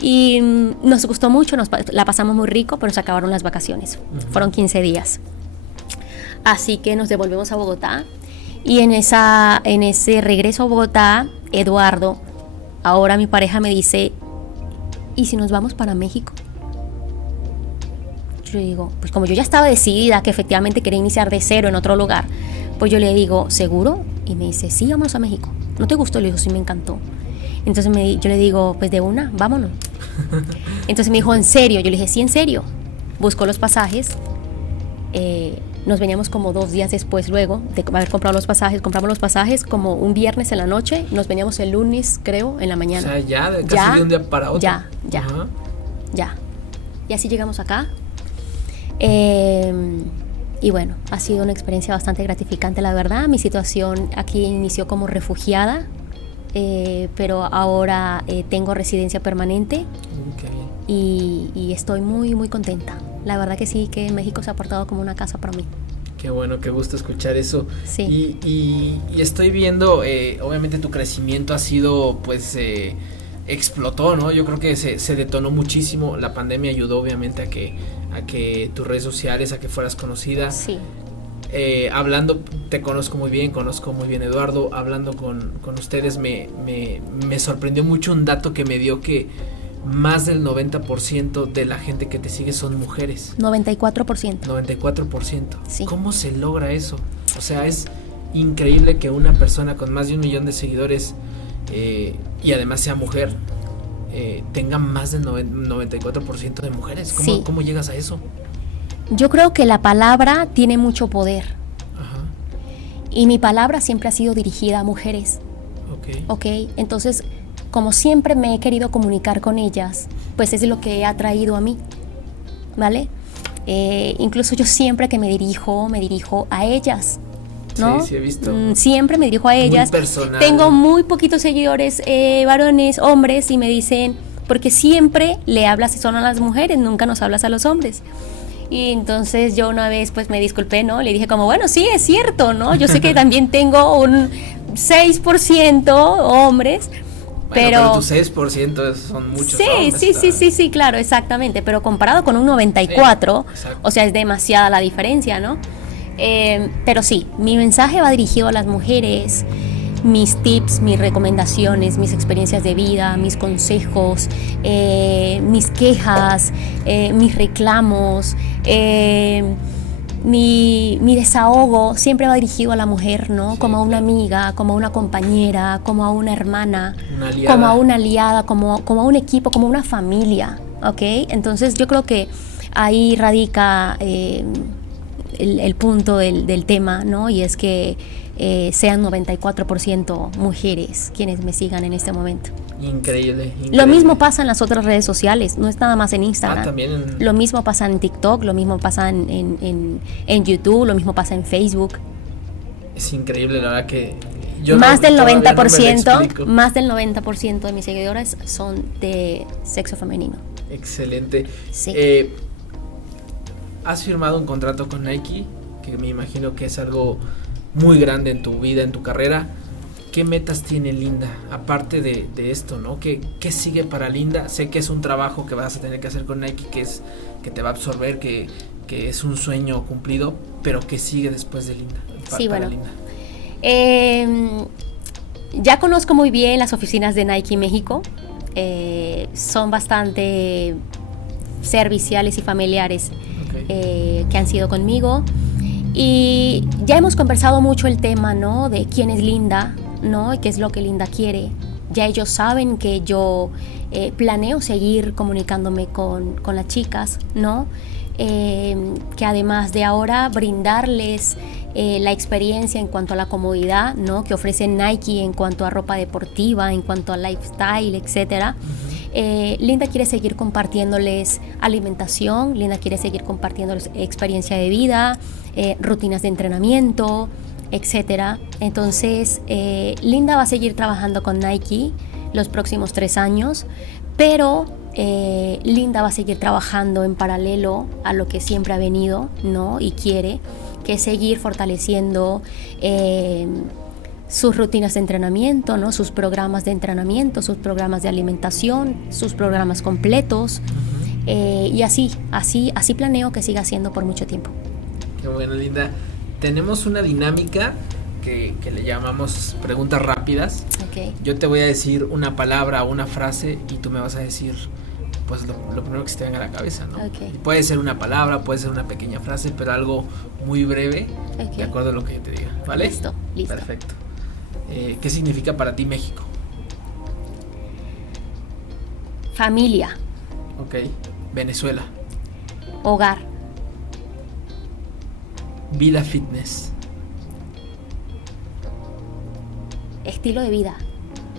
y nos gustó mucho, la pasamos muy rico, pero se acabaron las vacaciones. Fueron 15 días. Así que nos devolvemos a Bogotá y en ese regreso a Bogotá, Eduardo, ahora mi pareja, me dice, ¿y si nos vamos para México? Yo le digo, pues como yo ya estaba decidida que efectivamente quería iniciar de cero en otro lugar, pues yo le digo, ¿seguro? Y me dice, sí, vámonos a México. ¿No te gustó? Le digo, sí, me encantó. Entonces yo le digo, pues de una, vámonos. Entonces me dijo, ¿en serio? Yo le dije, sí, en serio. Buscó los pasajes. Nos veníamos como 2 días después, luego de haber comprado los pasajes. Compramos los pasajes como un viernes en la noche. Nos veníamos el lunes, creo, en la mañana. O sea, casi de un día para otro. Ya. Y así llegamos acá. Y bueno, ha sido una experiencia bastante gratificante, la verdad. Mi situación aquí inició como refugiada, pero ahora tengo residencia permanente. Y estoy muy, muy contenta. La verdad que sí, que México se ha portado como una casa para mí. Qué bueno, qué gusto escuchar eso. Sí. Y estoy viendo, obviamente tu crecimiento ha sido, pues, explotó, ¿no? Yo creo que se detonó muchísimo. La pandemia ayudó, obviamente, a que tus redes sociales, a que fueras conocida. Sí. Hablando, te conozco muy bien a Eduardo. Hablando con ustedes, me sorprendió mucho un dato que me dio, que más del 90% de la gente que te sigue son mujeres. 94%. 94%. Sí. ¿Cómo se logra eso? O sea, es increíble que una persona con más de 1 millón de seguidores y además sea mujer, tenga más del 94% de mujeres. ¿Cómo llegas a eso? Yo creo que la palabra tiene mucho poder. Ajá. Y mi palabra siempre ha sido dirigida a mujeres. Ok, entonces, como siempre me he querido comunicar con ellas, pues es lo que ha traído a mí, ¿vale? Incluso yo siempre que me dirijo a ellas, ¿no? Sí, he visto. Siempre me dirijo a ellas. Muy personal. Tengo muy poquitos seguidores, varones, hombres, y me dicen, porque siempre le hablas solo a las mujeres, nunca nos hablas a los hombres. Y entonces yo una vez pues me disculpé, ¿no? Le dije como, bueno, sí, es cierto, ¿no? Yo sé que también tengo un 6% hombres, pero tu 6% son muchos. Sí, claro, exactamente, pero comparado con un 94, o sea, es demasiada la diferencia, ¿no? Pero sí, mi mensaje va dirigido a las mujeres. Mis tips, mis recomendaciones, mis experiencias de vida, mis consejos, mis quejas, mis reclamos, mi desahogo siempre va dirigido a la mujer, ¿no? Sí, como a una amiga, como a una compañera, como a una hermana, como a una aliada, como a un equipo, como a una familia, ¿ok? Entonces yo creo que ahí radica el punto del tema, ¿no? Y es que sean 94% mujeres quienes me sigan en este momento. Increíble. Lo mismo pasa en las otras redes sociales, no es nada más en Instagram. También Lo mismo pasa en TikTok, lo mismo pasa en YouTube, lo mismo pasa en Facebook. Es increíble, la verdad que más del todavía no me lo 90%, explico. más del 90% de mis seguidores son de sexo femenino. Excelente. Sí. Has firmado un contrato con Nike, que me imagino que es algo muy grande en tu vida, en tu carrera. ¿Qué metas tiene Linda? Aparte de esto, ¿no? ¿Qué sigue para Linda? Sé que es un trabajo que vas a tener que hacer con Nike, que te va a absorber, que es un sueño cumplido, pero ¿qué sigue después de Linda? Sí, para bueno. Linda. Ya conozco muy bien las oficinas de Nike México. Son bastante serviciales y familiares. Okay. Que han sido conmigo, y ya hemos conversado mucho el tema, ¿no? De quién es Linda, ¿no? Y qué es lo que Linda quiere. Ya ellos saben que yo planeo seguir comunicándome con las chicas, ¿no? Que además de ahora brindarles la experiencia en cuanto a la comodidad, ¿no? Que ofrece Nike en cuanto a ropa deportiva, en cuanto a lifestyle, etcétera. Linda quiere seguir compartiéndoles alimentación, Linda quiere seguir compartiéndoles experiencia de vida, rutinas de entrenamiento, etcétera. Entonces, Linda va a seguir trabajando con Nike los próximos 3 años, pero Linda va a seguir trabajando en paralelo a lo que siempre ha venido, ¿no? Y quiere, que es seguir fortaleciendo sus rutinas de entrenamiento, ¿no? Sus programas de entrenamiento, sus programas de alimentación, sus programas completos, y así planeo que siga siendo por mucho tiempo. Qué bueno, Linda. Tenemos una dinámica que le llamamos preguntas rápidas. Okay. Yo te voy a decir una palabra o una frase y tú me vas a decir pues lo primero que se te venga a la cabeza, ¿no? Okay. Puede ser una palabra, puede ser una pequeña frase, pero algo muy breve, Okay. de acuerdo a lo que yo te diga, ¿vale? Listo. Perfecto. ¿Qué significa para ti México? Familia, Ok. Venezuela. hogar, Vida fitness. estilo de vida,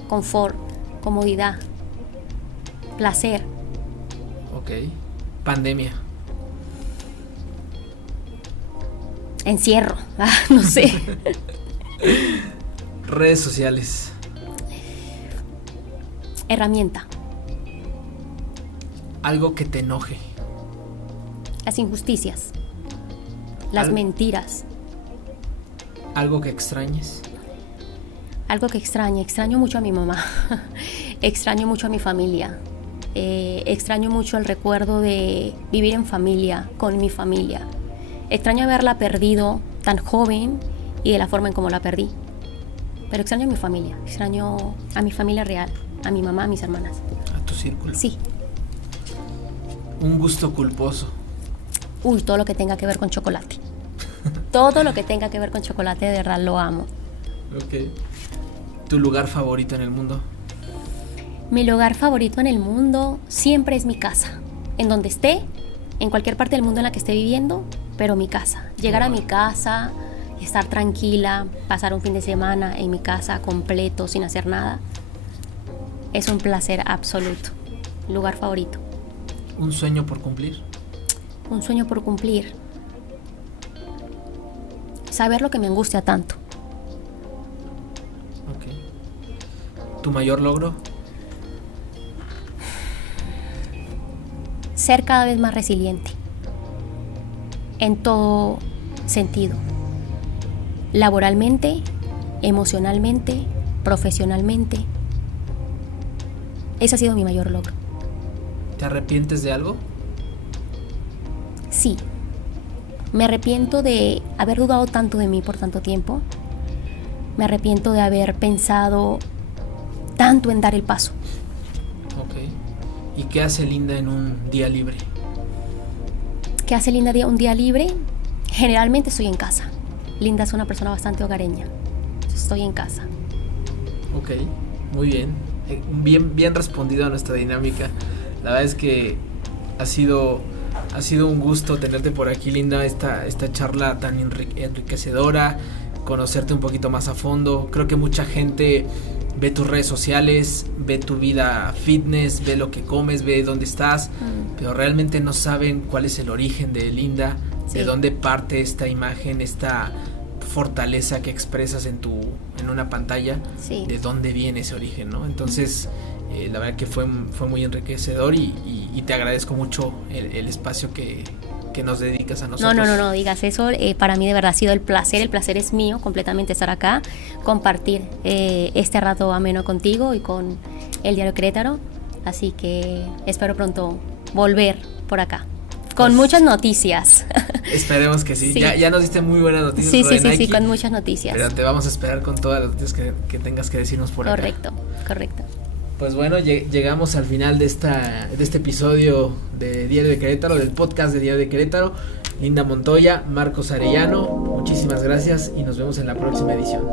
confort, comodidad, placer, Ok. Pandemia. encierro, no sé. Redes sociales. Herramienta, Algo que te enoje. las injusticias, las mentiras, Algo que extrañes. algo que extraño mucho a mi mamá, extraño mucho a mi familia, extraño mucho el recuerdo de vivir en familia, con mi familia, extraño haberla perdido tan joven y de la forma en como la perdí, pero extraño a mi familia, extraño a mi familia real, a mi mamá, a mis hermanas. A tu círculo. Sí. Un gusto culposo. Uy, todo lo que tenga que ver con chocolate. Todo lo que tenga que ver con chocolate, de verdad lo amo. Ok. ¿Tu lugar favorito en el mundo? Mi lugar favorito en el mundo siempre es mi casa. En donde esté, en cualquier parte del mundo en la que esté viviendo, pero mi casa. Llegar a mi casa, estar tranquila, pasar un fin de semana en mi casa completo, sin hacer nada, es un placer absoluto. Lugar favorito. ¿Un sueño por cumplir? Un sueño por cumplir. Saber lo que me angustia tanto. Ok. ¿Tu mayor logro? Ser cada vez más resiliente. En todo sentido. Laboralmente, emocionalmente, profesionalmente. Ese ha sido mi mayor logro. ¿Te arrepientes de algo? Sí. Me arrepiento de haber dudado tanto de mí por tanto tiempo. Me arrepiento de haber pensado tanto en dar el paso. Ok. ¿Y qué hace Linda en un día libre? ¿Qué hace Linda un día libre? Generalmente estoy en casa. Linda es una persona bastante hogareña. Estoy en casa. Ok, muy bien. Bien respondido a nuestra dinámica. La verdad es que ha sido un gusto tenerte por aquí, Linda, esta charla tan enriquecedora, conocerte un poquito más a fondo. Creo que mucha gente ve tus redes sociales, ve tu vida fitness, ve lo que comes, ve dónde estás, pero realmente no saben cuál es el origen de Linda, sí, de dónde parte esta imagen, esta fortaleza que expresas en una pantalla, sí, de dónde viene ese origen, ¿no? Entonces, la verdad que fue muy enriquecedor y te agradezco mucho el espacio que nos dedicas a nosotros. No digas eso, para mí de verdad ha sido el placer es mío completamente estar acá, compartir este rato ameno contigo y con el Diario Querétaro, así que espero pronto volver por acá, con Pues, muchas noticias. Esperemos que sí, Sí. Ya nos diste muy buenas noticias. Sí, con muchas noticias. Pero te vamos a esperar con todas las noticias que tengas que decirnos por acá. Correcto. Pues bueno, llegamos al final de este episodio de Diario de Querétaro, del podcast de Diario de Querétaro. Linda Montoya, Marcos Arellano, muchísimas gracias y nos vemos en la próxima edición.